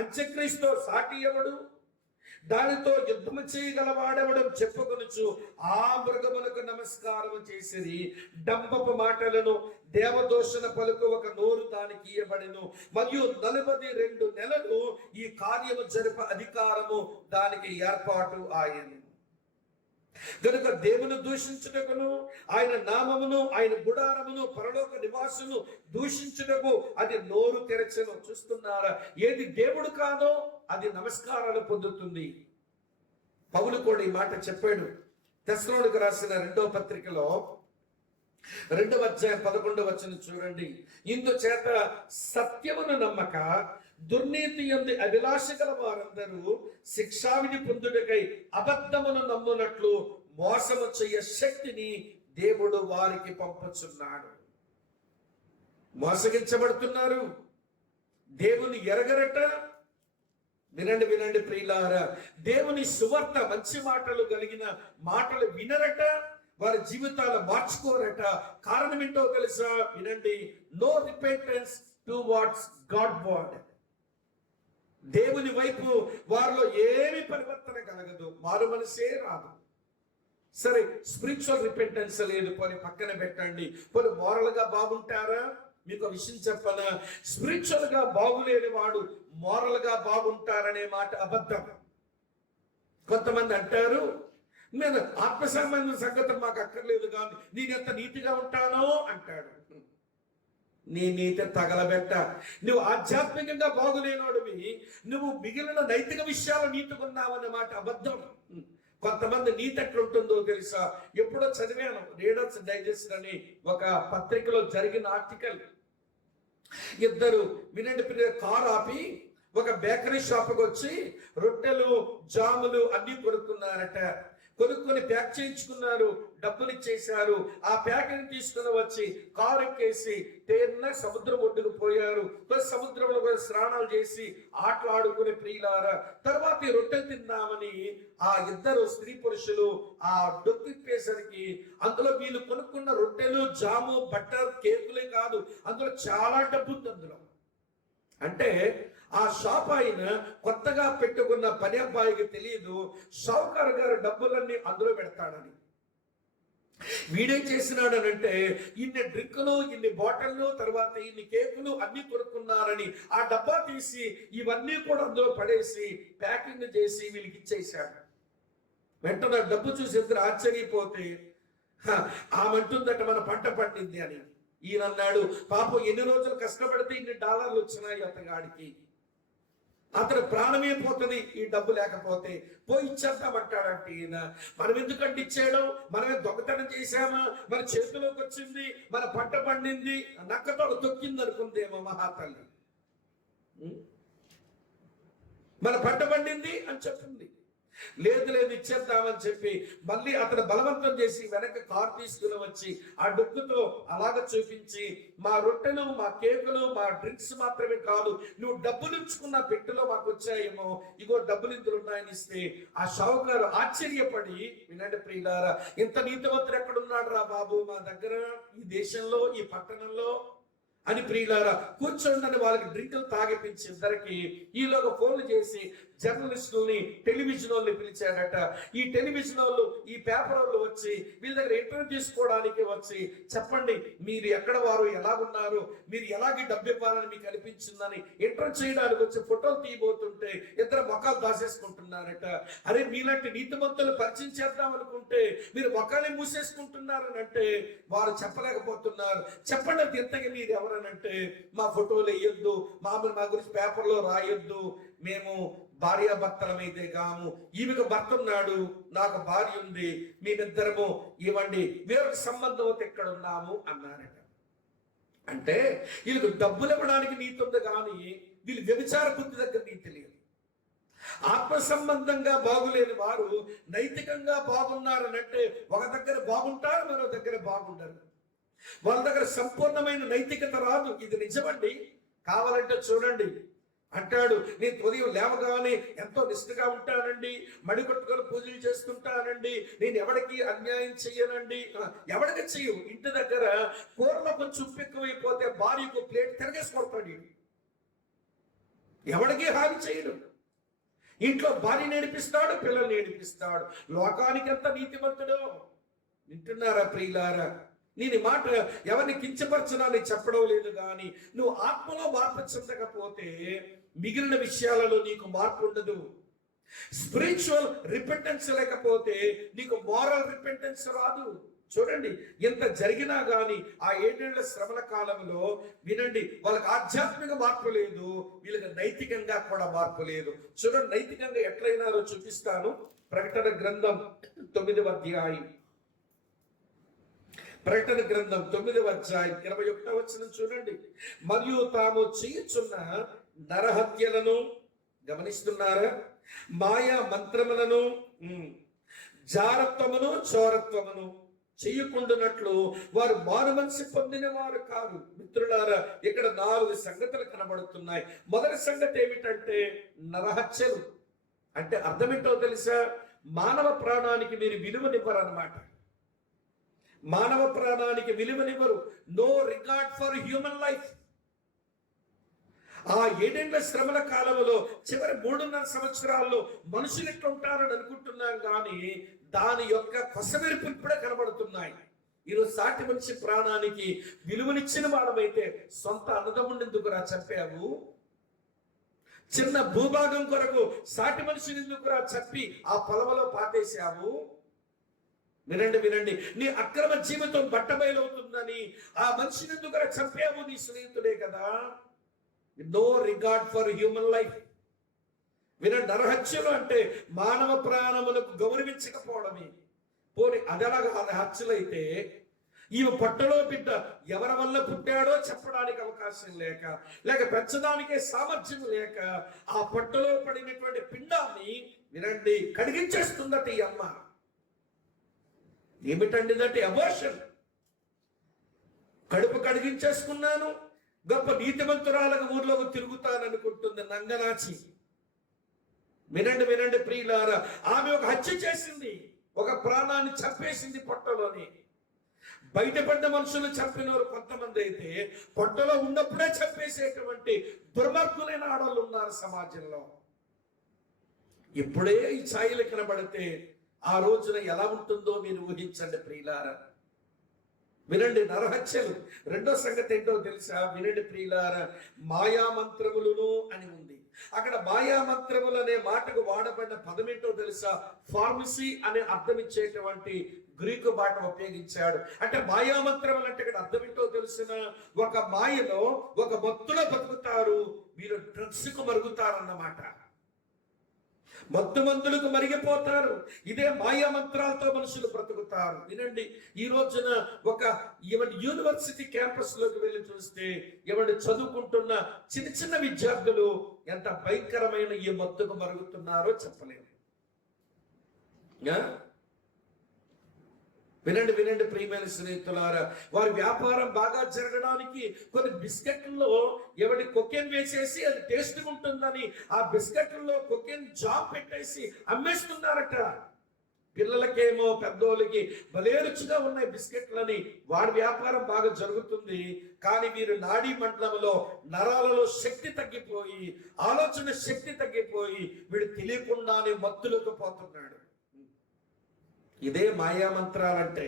అంత్యక్రీస్తుతో సాటి ఎవడు? దానితో యుద్ధము చేయగలవాడెవడం చెప్పుకొనుచు ఆ మృగమునకు నమస్కారం చేసిరి. డంబపు మాటలను దేవదూషణ పలుకు ఒక నోరు దానికి ఇయ్యబడెను, మరియు 42 నెలలు ఈ కార్యము జరిప అధికారము దానికి ఏర్పాటు ఆయను. కనుక దేవుని దూషించుటకును, ఆయన నామమును, ఆయన గుడారమును, పరలోక నివాసును దూషించుటకు అది నోరు తెరచెను. చూస్తున్నారా? ఏది దేవుడు కాదో అది నమస్కారాలు పొందుతుంది. పౌలు కూడా ఈ మాట చెప్పాడు. తెస్సలోనికీయులకు రాసిన 2వ పత్రికలో 2వ అధ్యాయం 11వ వచనం చూడండి. ఇందుచేత సత్యమును నమ్మక దుర్నీతి యందు అభిలాష గల వారందరూ శిక్షావిధి పొందుటకై అబద్ధమును నమ్మునట్లు మోసము చెయ్య శక్తిని దేవుడు వారికి పంపుచున్నాడు. మోసగించబడుతున్నారు, దేవుని ఎరగరట. వినండి వినండి ప్రియులారా, దేవుని సువార్త మంచి మాటలు కలిగిన మాటలు వినరట, వారి జీవితాలు మార్చుకోరట. కారణం ఏంటో తెలుసా? వినండి. No repentance towards God word. దేవుని వైపు వారిలో ఏమి పరివర్తన కలగదు, మారు మనసే రాదు. సరే, స్పిరిచువల్ రిపెంటెన్స్ లేదు, పోనీ పక్కన పెట్టండి. పోనీ మోరల్ గా బాగుంటారా? మీకు ఒక విషయం చెప్పనా? స్పిరిచువల్ గా బాగులేని వాడు మోరల్ గా బాగుంటారనే మాట అబద్ధం. కొంతమంది అంటారు, నేను ఆత్మ సంబంధం సంగతి మాకు అక్కర్లేదు కానీ నేనెంత నీతిగా ఉంటానో అంటాడు. నీ నీతి తగలబెట్ట. నువ్వు ఆధ్యాత్మికంగా బాగులేనోడివి, నువ్వు మిగిలిన నైతిక విషయాలు నీతికున్నావన్నమాట అబద్ధం. కొంతమంది నీతి ఎట్లుంటుందో తెలుసా? ఎప్పుడో చదివాను, రీడర్స్ డైజెస్ట్ అని ఒక పత్రికలో జరిగిన ఆర్టికల్. ఇద్దరు, వినండి, కారు ఆపి ఒక బేకరీ షాప్కి వచ్చి రొట్టెలు, జాములు అన్ని కొనుక్కున్నారట. కొనుక్కొని ప్యాక్ చేయించుకున్నారు, డబ్బులు ఇచ్చేశారు. ఆ ప్యాకింగ్ తీసుకుని వచ్చి కారు ఎక్కేసి తేరిన సముద్రం ఒడ్డుకు పోయారు. సముద్రంలో స్నానాలు చేసి ఆటలాడుకుని ప్రియులారా, తర్వాత ఈ రొట్టెలు తిందామని ఆ ఇద్దరు స్త్రీ పురుషులు ఆ డొక్కిప్పేసరికి అందులో వీళ్ళు కొనుక్కున్న రొట్టెలు, జాము, బట్టర్, కేకులే కాదు, అందులో చాలా డబ్బు ఉంది అందులో. అంటే ఆ షాప్ ఆయన కొత్తగా పెట్టుకున్న పని అబ్బాయికి తెలియదు షావుకారు గారు డబ్బులన్నీ అందులో పెడతాడని. వీడేం చేసినాడనంటే ఇన్ని డ్రింకులు, ఇన్ని బాటిల్లు, తర్వాత ఇన్ని కేకులు అన్ని కొనుక్కున్నారని ఆ డబ్బా తీసి ఇవన్నీ కూడా అందులో పడేసి ప్యాకింగ్ చేసి వీళ్ళకి ఇచ్చేశాడు. వెంటనే డబ్బు చూసి ఇద్దరు ఆశ్చర్యపోతే ఆమెంటుందట మన పంట పండింది అని. ఈయన అన్నాడు, పాపం ఎన్ని రోజులు కష్టపడితే ఇన్ని డాలర్లు వచ్చినాయి అతగాడికి, అతను ప్రాణమే పోతుంది ఈ డబ్బు లేకపోతే, పోయి ఇచ్చేద్దామంటాడంటే ఈయన. మనం ఎందుకంటే ఇచ్చేయడం? మనమే దొంగతనం చేశామా? మన చేతిలోకి వచ్చింది, మన పంట పండింది, నక్కతో తొక్కింది అనుకుందేమో మహాతల్లి. మన పంట పండింది అని చెప్పింది. లేదు లేదు ఇచ్చేద్దామని చెప్పి మళ్ళీ అతను బలవంతం చేసి వెనక కారు తీసుకుని వచ్చి ఆ డొక్కుతో అలాగ చూపించి, మా రొట్టెలు, మా కేకులు, మా డ్రింక్స్ మాత్రమే కాదు, నువ్వు డబ్బులు ఇచ్చుకున్న పెట్టెలో మాకు వచ్చాయేమో, ఇగో డబ్బులు ఇందులో ఉన్నాయని ఇస్తే ఆ షావుకారు ఆశ్చర్యపడి, వినండి ప్రియులారా, ఇంత నీతివంతుడు ఎక్కడున్నాడు రా బాబు మా దగ్గర, ఈ దేశంలో, ఈ పట్టణంలో అని ప్రియులారా కూర్చోండి వాళ్ళకి డ్రింకులు తాగిపించి ఇద్దరికి ఈలోగా ఫోన్లు చేసి జర్నలిస్టుల్ని, టెలివిజన్ వాళ్ళని పిలిచాడట. ఈ టెలివిజన్ వాళ్ళు, ఈ పేపర్ వాళ్ళు వచ్చి వీళ్ళ దగ్గర ఇంటర్వ్యూ తీసుకోవడానికి వచ్చి, చెప్పండి మీరు ఎక్కడ వారు, ఎలాగున్నారు, మీరు ఎలాగే డబ్బు ఇవ్వాలని మీకు అనిపించిందని ఇంటర్వ్యూ చేయడానికి వచ్చి ఫోటోలు తీయబోతుంటే ఇద్దరు మొఖాలు దాసేసుకుంటున్నారట. అరే మీలాంటి నీతిమంతులు పరిచయం చేద్దాం అనుకుంటే మీరు మొఖాలే మూసేసుకుంటున్నారని అంటే వారు చెప్పలేకపోతున్నారు. చెప్పండి అది ఎంతగా మీరు ఎవరనంటే, మా ఫోటోలు వేయొద్దు, మా గురించి పేపర్లో రాయొద్దు, మేము భార్యాభర్తలమైతే కాము, ఈమెకు భర్త ఉన్నాడు, నాకు భార్య ఉంది, మేమిద్దరము ఇవ్వండి, వేరొక సంబంధం ఎక్కడ ఉన్నాము అన్నారట. అంటే వీళ్ళకు డబ్బులు ఇవ్వడానికి నీతి ఉంది కానీ వీళ్ళు వ్యభిచార బుద్ధి దగ్గర నీతి లేదు. ఆత్మ సంబంధంగా బాగులేని వారు నైతికంగా బాగున్నారనంటే ఒక దగ్గర బాగుంటారు, మరో దగ్గర బాగుంటారు. వాళ్ళ దగ్గర సంపూర్ణమైన నైతికత రాదు. ఇది నిజమండి, కావాలంటే చూడండి. అంటాడు, నేను ఉదయం లేవగానే ఎంతో నిష్ఠగా ఉంటానండి, మడి కొట్టుకొని పూజలు చేసుకుంటానండి, నేను ఎవరికి అన్యాయం చెయ్యనండి. ఎవరికి చెయ్యు. ఇంటి దగ్గర కూరలో కొంచెం ఉప్పు ఎక్కువైపోతే భార్యకు ప్లేట్ తిరగేసి కొడతాడు. ఎవరికి హాని చేయడు. ఇంట్లో భార్య నేర్పిస్తాడు, పిల్లలు నేర్పిస్తాడు. లోకానికి ఎంత నీతిమంతుడో. వింటున్నారా ప్రియులారా? నేను ఈ మాట ఎవరిని కించపరచడాన్ని చెప్పడం లేదు, కానీ నువ్వు ఆత్మలో మార్పు చెందకపోతే మిగిలిన విషయాలలో నీకు మార్పు ఉండదు. స్పిరిచువల్ రిపెంటెన్స్ లేకపోతే నీకు మోరల్ రిపెంటెన్స్ రాదు. చూడండి, ఎంత జరిగినా గాని ఆ 7 ఏళ్ల శ్రమల కాలంలో వినండి, వాళ్ళకి ఆధ్యాత్మిక మార్పు లేదు, వీళ్ళకి నైతికంగా కూడా మార్పు లేదు. చూడండి, నైతికంగా ఎట్లయినారో చూపిస్తాను. ప్రకటన గ్రంథం 9వ అధ్యాయం, ప్రకటన గ్రంథం 9వ అధ్యాయం 21వ వచనం చూడండి. మరియు తాము చేయుచున్న నరహత్యలను, గమనిస్తున్నారా, మాయా మంత్రములను, జారత్వమును, చోరత్వమును చెయ్యకుండానట్లు వారు మారు మనసు పొందిన వారు కాదు. మిత్రులారా, ఇక్కడ 4 సంగతులు కనబడుతున్నాయి. మొదటి సంగతి ఏమిటంటే నరహత్యలు. అంటే అర్థం ఏంటో తెలుసా? మానవ ప్రాణానికి మీరు విలువనివ్వరు అన్నమాట. మానవ ప్రాణానికి విలువనివ్వరు. No regard for human life. ఆ 7 ఏళ్ల శ్రమల కాలంలో చివరి 3.5 సంవత్సరాల్లో మనుషులు ఎట్లా ఉంటారని అనుకుంటున్నాం, కానీ దాని యొక్క కొసమెరుపు ఇప్పుడే కనబడుతున్నాయి. ఈరోజు సాటి మనిషి ప్రాణానికి విలువనిచ్చిన వాడమైతే సొంత అన్నదమ్ముని ఎందుకురా చంపావు? చిన్న భూభాగం కొరకు సాటి మనిషిని ఎందుకురా చంపి ఆ పొలంలో పాతేశావు? వినండి వినండి, నీ అక్రమ జీవితం బట్టబయలవుతుందని ఆ మనిషిని ఎందుకురా చంపావు? నీ స్నేహితుడే కదా. No regard for human life. వినండి, నరహత్యలు అంటే మానవ ప్రాణములకు గౌరవించకపోవడమే. పోనీ అదనగా హత్యలైతే ఈమె పొట్టలో బిడ్డ ఎవరి వల్ల పుట్టాడో చెప్పడానికి అవకాశం లేక పెంచడానికే సామర్థ్యం లేక ఆ పొట్టలో పడినటువంటి పిండాన్ని వినండి కడిగించేస్తుందట ఈ అమ్మ. ఏమిటండి అంటే అబోర్షన్. కడుపు కడిగించేసుకున్నాను, గొప్ప నీతిమంతురాలకు ఊర్లోకి తిరుగుతాననుకుంటుంది నంగనాచి. వినండి వినండి ప్రియులారా, ఆమె ఒక హత్య చేసింది, ఒక ప్రాణాన్ని చంపేసింది పొట్టలోని. బయటపడ్డ మనుషులు చంపినవారు కొంతమంది అయితే పొట్టలో ఉన్నప్పుడే చంపేసేటువంటి దుర్మార్గులైన ఆడవాళ్ళు ఉన్నారు సమాజంలో. ఇప్పుడే ఈ ఛాయలు కనబడితే ఆ రోజున ఎలా ఉంటుందో మీరు ఊహించండి ప్రియులారా. వినండి, నరహత్యలు. రెండో సంగతి ఏంటో తెలుసా? వినండి ప్రియులారా, మాయామంత్రములను అని ఉంది. అక్కడ మాయామంత్రములు అనే మాటకు వాడబడిన పదం ఏంటో తెలుసా? ఫార్మసీ అనే అర్థం ఇచ్చేటువంటి గ్రీకు మాట ఉపయోగించాడు. అంటే మాయామంత్రములు అంటే ఇక్కడ అర్థం ఏంటో తెలిసిన, ఒక మాయలో ఒక మత్తులో బతుకుతారు వీళ్ళు, డ్రగ్స్ కు మరుగుతారన్నమాట. మత్తు మందులకు మరిగిపోతారు. ఇదే మాయా మంత్రాలతో మనుషులు బ్రతుకుతారు. వినండి, ఈ రోజున ఒక యూనివర్సిటీ క్యాంపస్ లోకి వెళ్ళి చూస్తే ఎవరు చదువుకుంటున్న చిన్న చిన్న విద్యార్థులు ఎంత భయంకరమైన ఈ మత్తుకు మరుగుతున్నారో చెప్పలేము. వినండి వినండి ప్రియమైన స్నేహితులారా, వారి వ్యాపారం బాగా జరగడానికి కొన్ని బిస్కెట్లలో ఎవరి కొకెన్ వేసేసి అది టేస్ట్ ఉంటుందని ఆ బిస్కెట్లలో కొకెన్ జామ్ పెట్టేసి అమ్మేస్తున్నారట. పిల్లలకేమో పెద్దోళ్ళకి భలే రుచిగా ఉన్నాయి బిస్కెట్లని, వాడి వ్యాపారం బాగా జరుగుతుంది. కానీ వీరు నాడీ మండలంలో నరాలలో శక్తి తగ్గిపోయి, ఆలోచన శక్తి తగ్గిపోయి వీడు తెలియకుండానే మత్తులకు పోతున్నాడు. ఇదే మాయామంత్రాలంటే.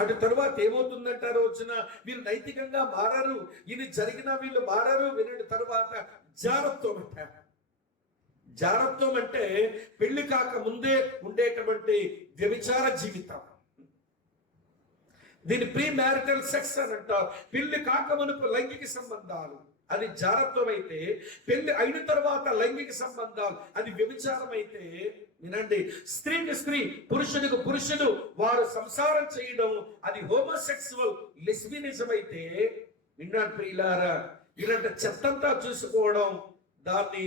అటు తరువాత ఏమవుతుందంటే రోజున వీళ్ళు నైతికంగా మారారు, ఇది జరిగినా వీళ్ళు మారారు. వినండి, తరువాత జారత్వం అంట. జారత్వం అంటే పెళ్లి కాక ముందే ఉండేటువంటి వ్యభిచార జీవితం. దీని ప్రీ మ్యారిటల్ సెక్స్ అని అంటారు. పెళ్లి కాక మనకు లైంగిక సంబంధాలు, అది జారత్వం అయితే, పెళ్లి అయిన తర్వాత లైంగిక సంబంధాలు అది వ్యభిచారం అయితే, వినండి, స్త్రీకి స్త్రీ, పురుషుడికి పురుషుడు వారు సంసారం చేయడం అది హోమోసెక్సువల్ లెస్బియనిజం అయితే, విన్నాడు ప్రియులారా, ఇలాంటి చెత్తంతా చూసుకోవడం దాన్ని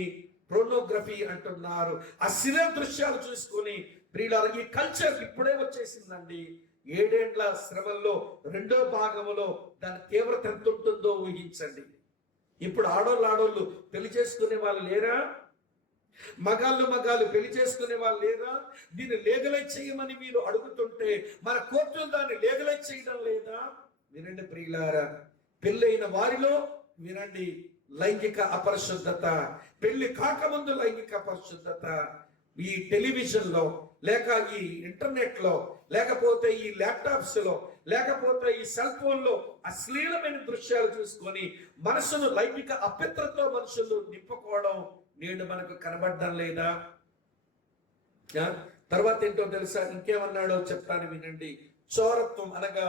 ప్రోనోగ్రఫీ అంటున్నారు. అశ్లీల దృశ్యాలు చూసుకొని ప్రియులారా, ఈ కల్చర్ ఇప్పుడే వచ్చేసిందండి. 7 ఏళ్ల శ్రమల్లో 2వ భాగంలో దాని తీవ్రత ఎంత ఉంటుందో ఊహించండి. ఇప్పుడు ఆడోళ్ళు పెళ్లి చేసుకునే వాళ్ళు లేరా? మగాళ్ళు పెళ్లి చేసుకునే వాళ్ళు లేరా? దీన్ని లీగలైజ్ చేయమని మీరు అడుగుతుంటే మన కోర్టులు దాన్ని లీగలైజ్ చేయడం లేదా? వినండి ప్రియులారా, పెళ్ళైన వారిలో వినండి లైంగిక అపరిశుద్ధత, పెళ్లి కాకముందు లైంగిక అపరిశుద్ధత ఈ టెలివిజన్ లో, లేక ఈ ఇంటర్నెట్ లో, లేకపోతే ఈ ల్యాప్టాప్స్ లో, లేకపోతే ఈ సెల్ ఫోన్ లో అశ్లీలమైన దృశ్యాలు చూసుకొని మనసును లైంగిక అపిత్రతో మనుషులు నింపుకోవడం నేడు మనకు కనబడడం లేదా? తర్వాత ఏంటో తెలుసా? ఇంకేమన్నాడో చెప్తాను వినండి. చోరత్వం అనగా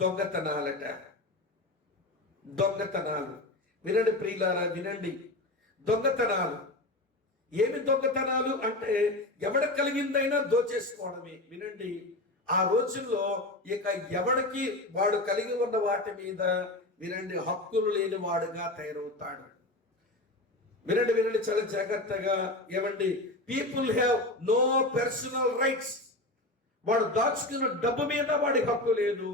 దొంగతనాలట. దొంగతనాలు వినండి ప్రియులారా, వినండి. దొంగతనాలు ఏమి దొంగతనాలు అంటే ఎవడ కలిగిందైనా దోచేసుకోవడమే. వినండి, ఆ రోజుల్లో ఇక ఎవడికి వాడు కలిగి ఉన్న వాటి మీద వినండి హక్కులు లేని వాడుగా తయారవుతాడు. వినండి వినండి చాలా జాగ్రత్తగా. ఏమండి, people have no personal rights. వాడు దాచుకున్న డబ్బు మీద వాడి హక్కు లేదు,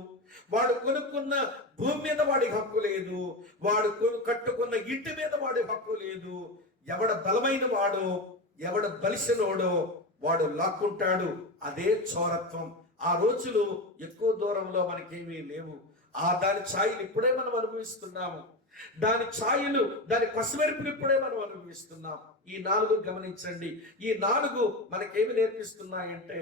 వాడు కొనుక్కున్న భూమి మీద వాడి హక్కు లేదు, వాడు కట్టుకున్న ఇంటి మీద వాడి హక్కు లేదు. ఎవడ బలమైన వాడో, ఎవడ బలిసినోడో వాడు లాక్కుంటాడు. అదే చోరత్వం. ఆ రోజులు ఎక్కువ దూరంలో మనకేమీ లేవు. దాని ఛాయలు ఇప్పుడే మనం అనుభవిస్తున్నాము. దాని ఛాయలు, దాని కొసమెరుపులు ఇప్పుడే మనం అనుభవిస్తున్నాం. ఈ 4 గమనించండి. ఈ 4 మనకేమి నేర్పిస్తున్నాయంటే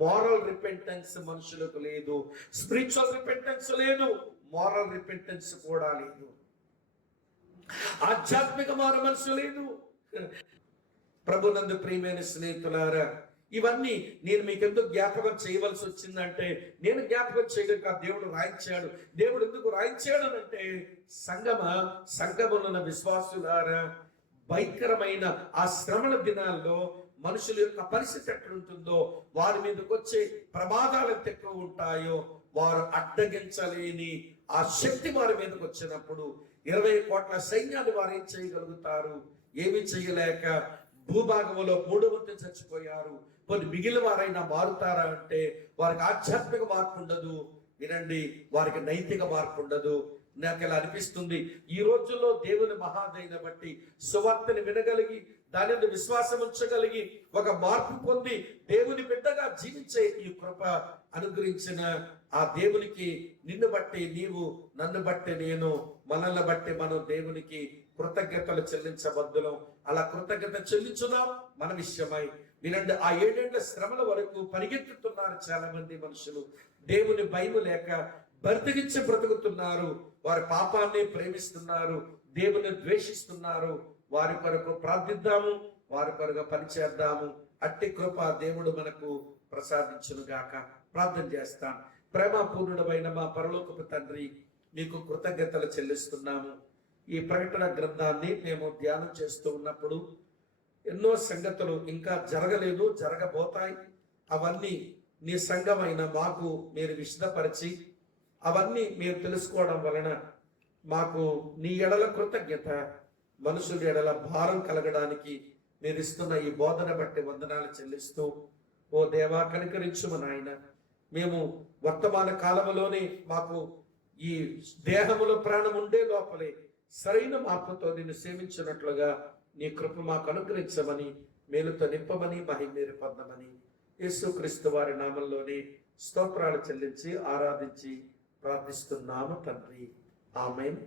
మోరల్ రిపెంటెన్స్ మనుషులకు లేదు, స్పిరిచువల్ రిపెంటెన్స్ లేదు, మోరల్ రిపెంటెన్స్ కూడా లేదు, ఆధ్యాత్మిక మారు మనసు లేదు. ప్రభునందు ప్రియమైన స్నేహితులారా, ఇవన్నీ నేను మీకెందుకు జ్ఞాపకం చేయవలసి వచ్చిందంటే, నేను జ్ఞాపకం చేయక దేవుడు రాయించాడు. దేవుడు ఎందుకు రాయించాడు అంటే, సంగమున్న విశ్వాసులారా, భయంకరమైన ఆ శ్రమణ దినాల్లో మనుషుల యొక్క పరిస్థితి ఎట్లుంటుందో, వారి మీదకి వచ్చే ప్రమాదాలు ఎంత ఎక్కువ ఉంటాయో, వారు అడ్డగించలేని ఆ శక్తి వారి మీదకి వచ్చినప్పుడు 20 కోట్ల సైన్యాన్ని వారు ఏం చేయగలుగుతారు? ఏమి చేయలేక భూభాగంలో 3 వంతులు చచ్చిపోయారు. కొన్ని మిగిలిన వారైనా మారుతారా అంటే వారికి ఆధ్యాత్మిక మార్పు ఉండదు. వినండి, వారికి నైతిక మార్పు ఉండదు. నాకు ఇలా అనిపిస్తుంది, ఈ రోజుల్లో దేవుని మహాదయని బట్టి సువార్తని వినగలిగి దాని మీద విశ్వాసం ఉంచగలిగి ఒక మార్పు పొంది దేవుని బిడ్డగా జీవించే ఈ కృప అనుగ్రహించిన ఆ దేవునికి నిన్ను బట్టి నీవు, నన్ను బట్టి నేను, మనల్ని బట్టి మనం దేవునికి కృతజ్ఞతలు చెల్లించబద్దులం. అలా కృతజ్ఞత చెల్లించుదాం మన విషయమై. వినండి, ఆ 7 ఏళ్ల శ్రమల వరకు పరిగెత్తుతున్నారు చాలా మంది మనుషులు. దేవుని భయం లేక బతికించి బ్రతుకుతున్నారు. వారి పాపాన్ని ప్రేమిస్తున్నారు, దేవుని ద్వేషిస్తున్నారు. వారి కొరకు ప్రార్థిద్దాము, వారి కొరకు పనిచేద్దాము. అట్టి కృప దేవుడు మనకు ప్రసాదించును గాక. ప్రార్థన చేస్తాం. ప్రేమపూర్ణుడమైన మా పరలోకపు తండ్రి, మీకు కృతజ్ఞతలు చెల్లిస్తున్నాము. ఈ ప్రకటన గ్రంథాన్ని మేము ధ్యానం చేస్తూ ఉన్నప్పుడు ఎన్నో సంగతులు ఇంకా జరగలేదు, జరగబోతాయి. అవన్నీ నీ సంఘమైన మాకు మీరు విశదపరిచి అవన్నీ మేము తెలుసుకోవడం వలన మాకు నీ ఎడల కృతజ్ఞత, మనుషుల ఎడల భారం కలగడానికి మీరు ఇస్తున్న ఈ బోధన బట్టి వందనాలు చెల్లిస్తూ, ఓ దేవా కనికరించుము నాయన. మేము వర్తమాన కాలంలోనే మాకు ఈ దేహములో ప్రాణం ఉండే లోపలే సరైన మార్పుతో నిన్ను సేవించినట్లుగా నీ కృప మాకు అనుగ్రహించమని, మేలుతో నింపమని, మహిమేరు పొందమని యేసుక్రీస్తు వారి నామంలోనే స్తోత్రాలు చెల్లించి ఆరాధించి ప్రార్థిస్తున్నాము తండ్రి. ఆమేన్.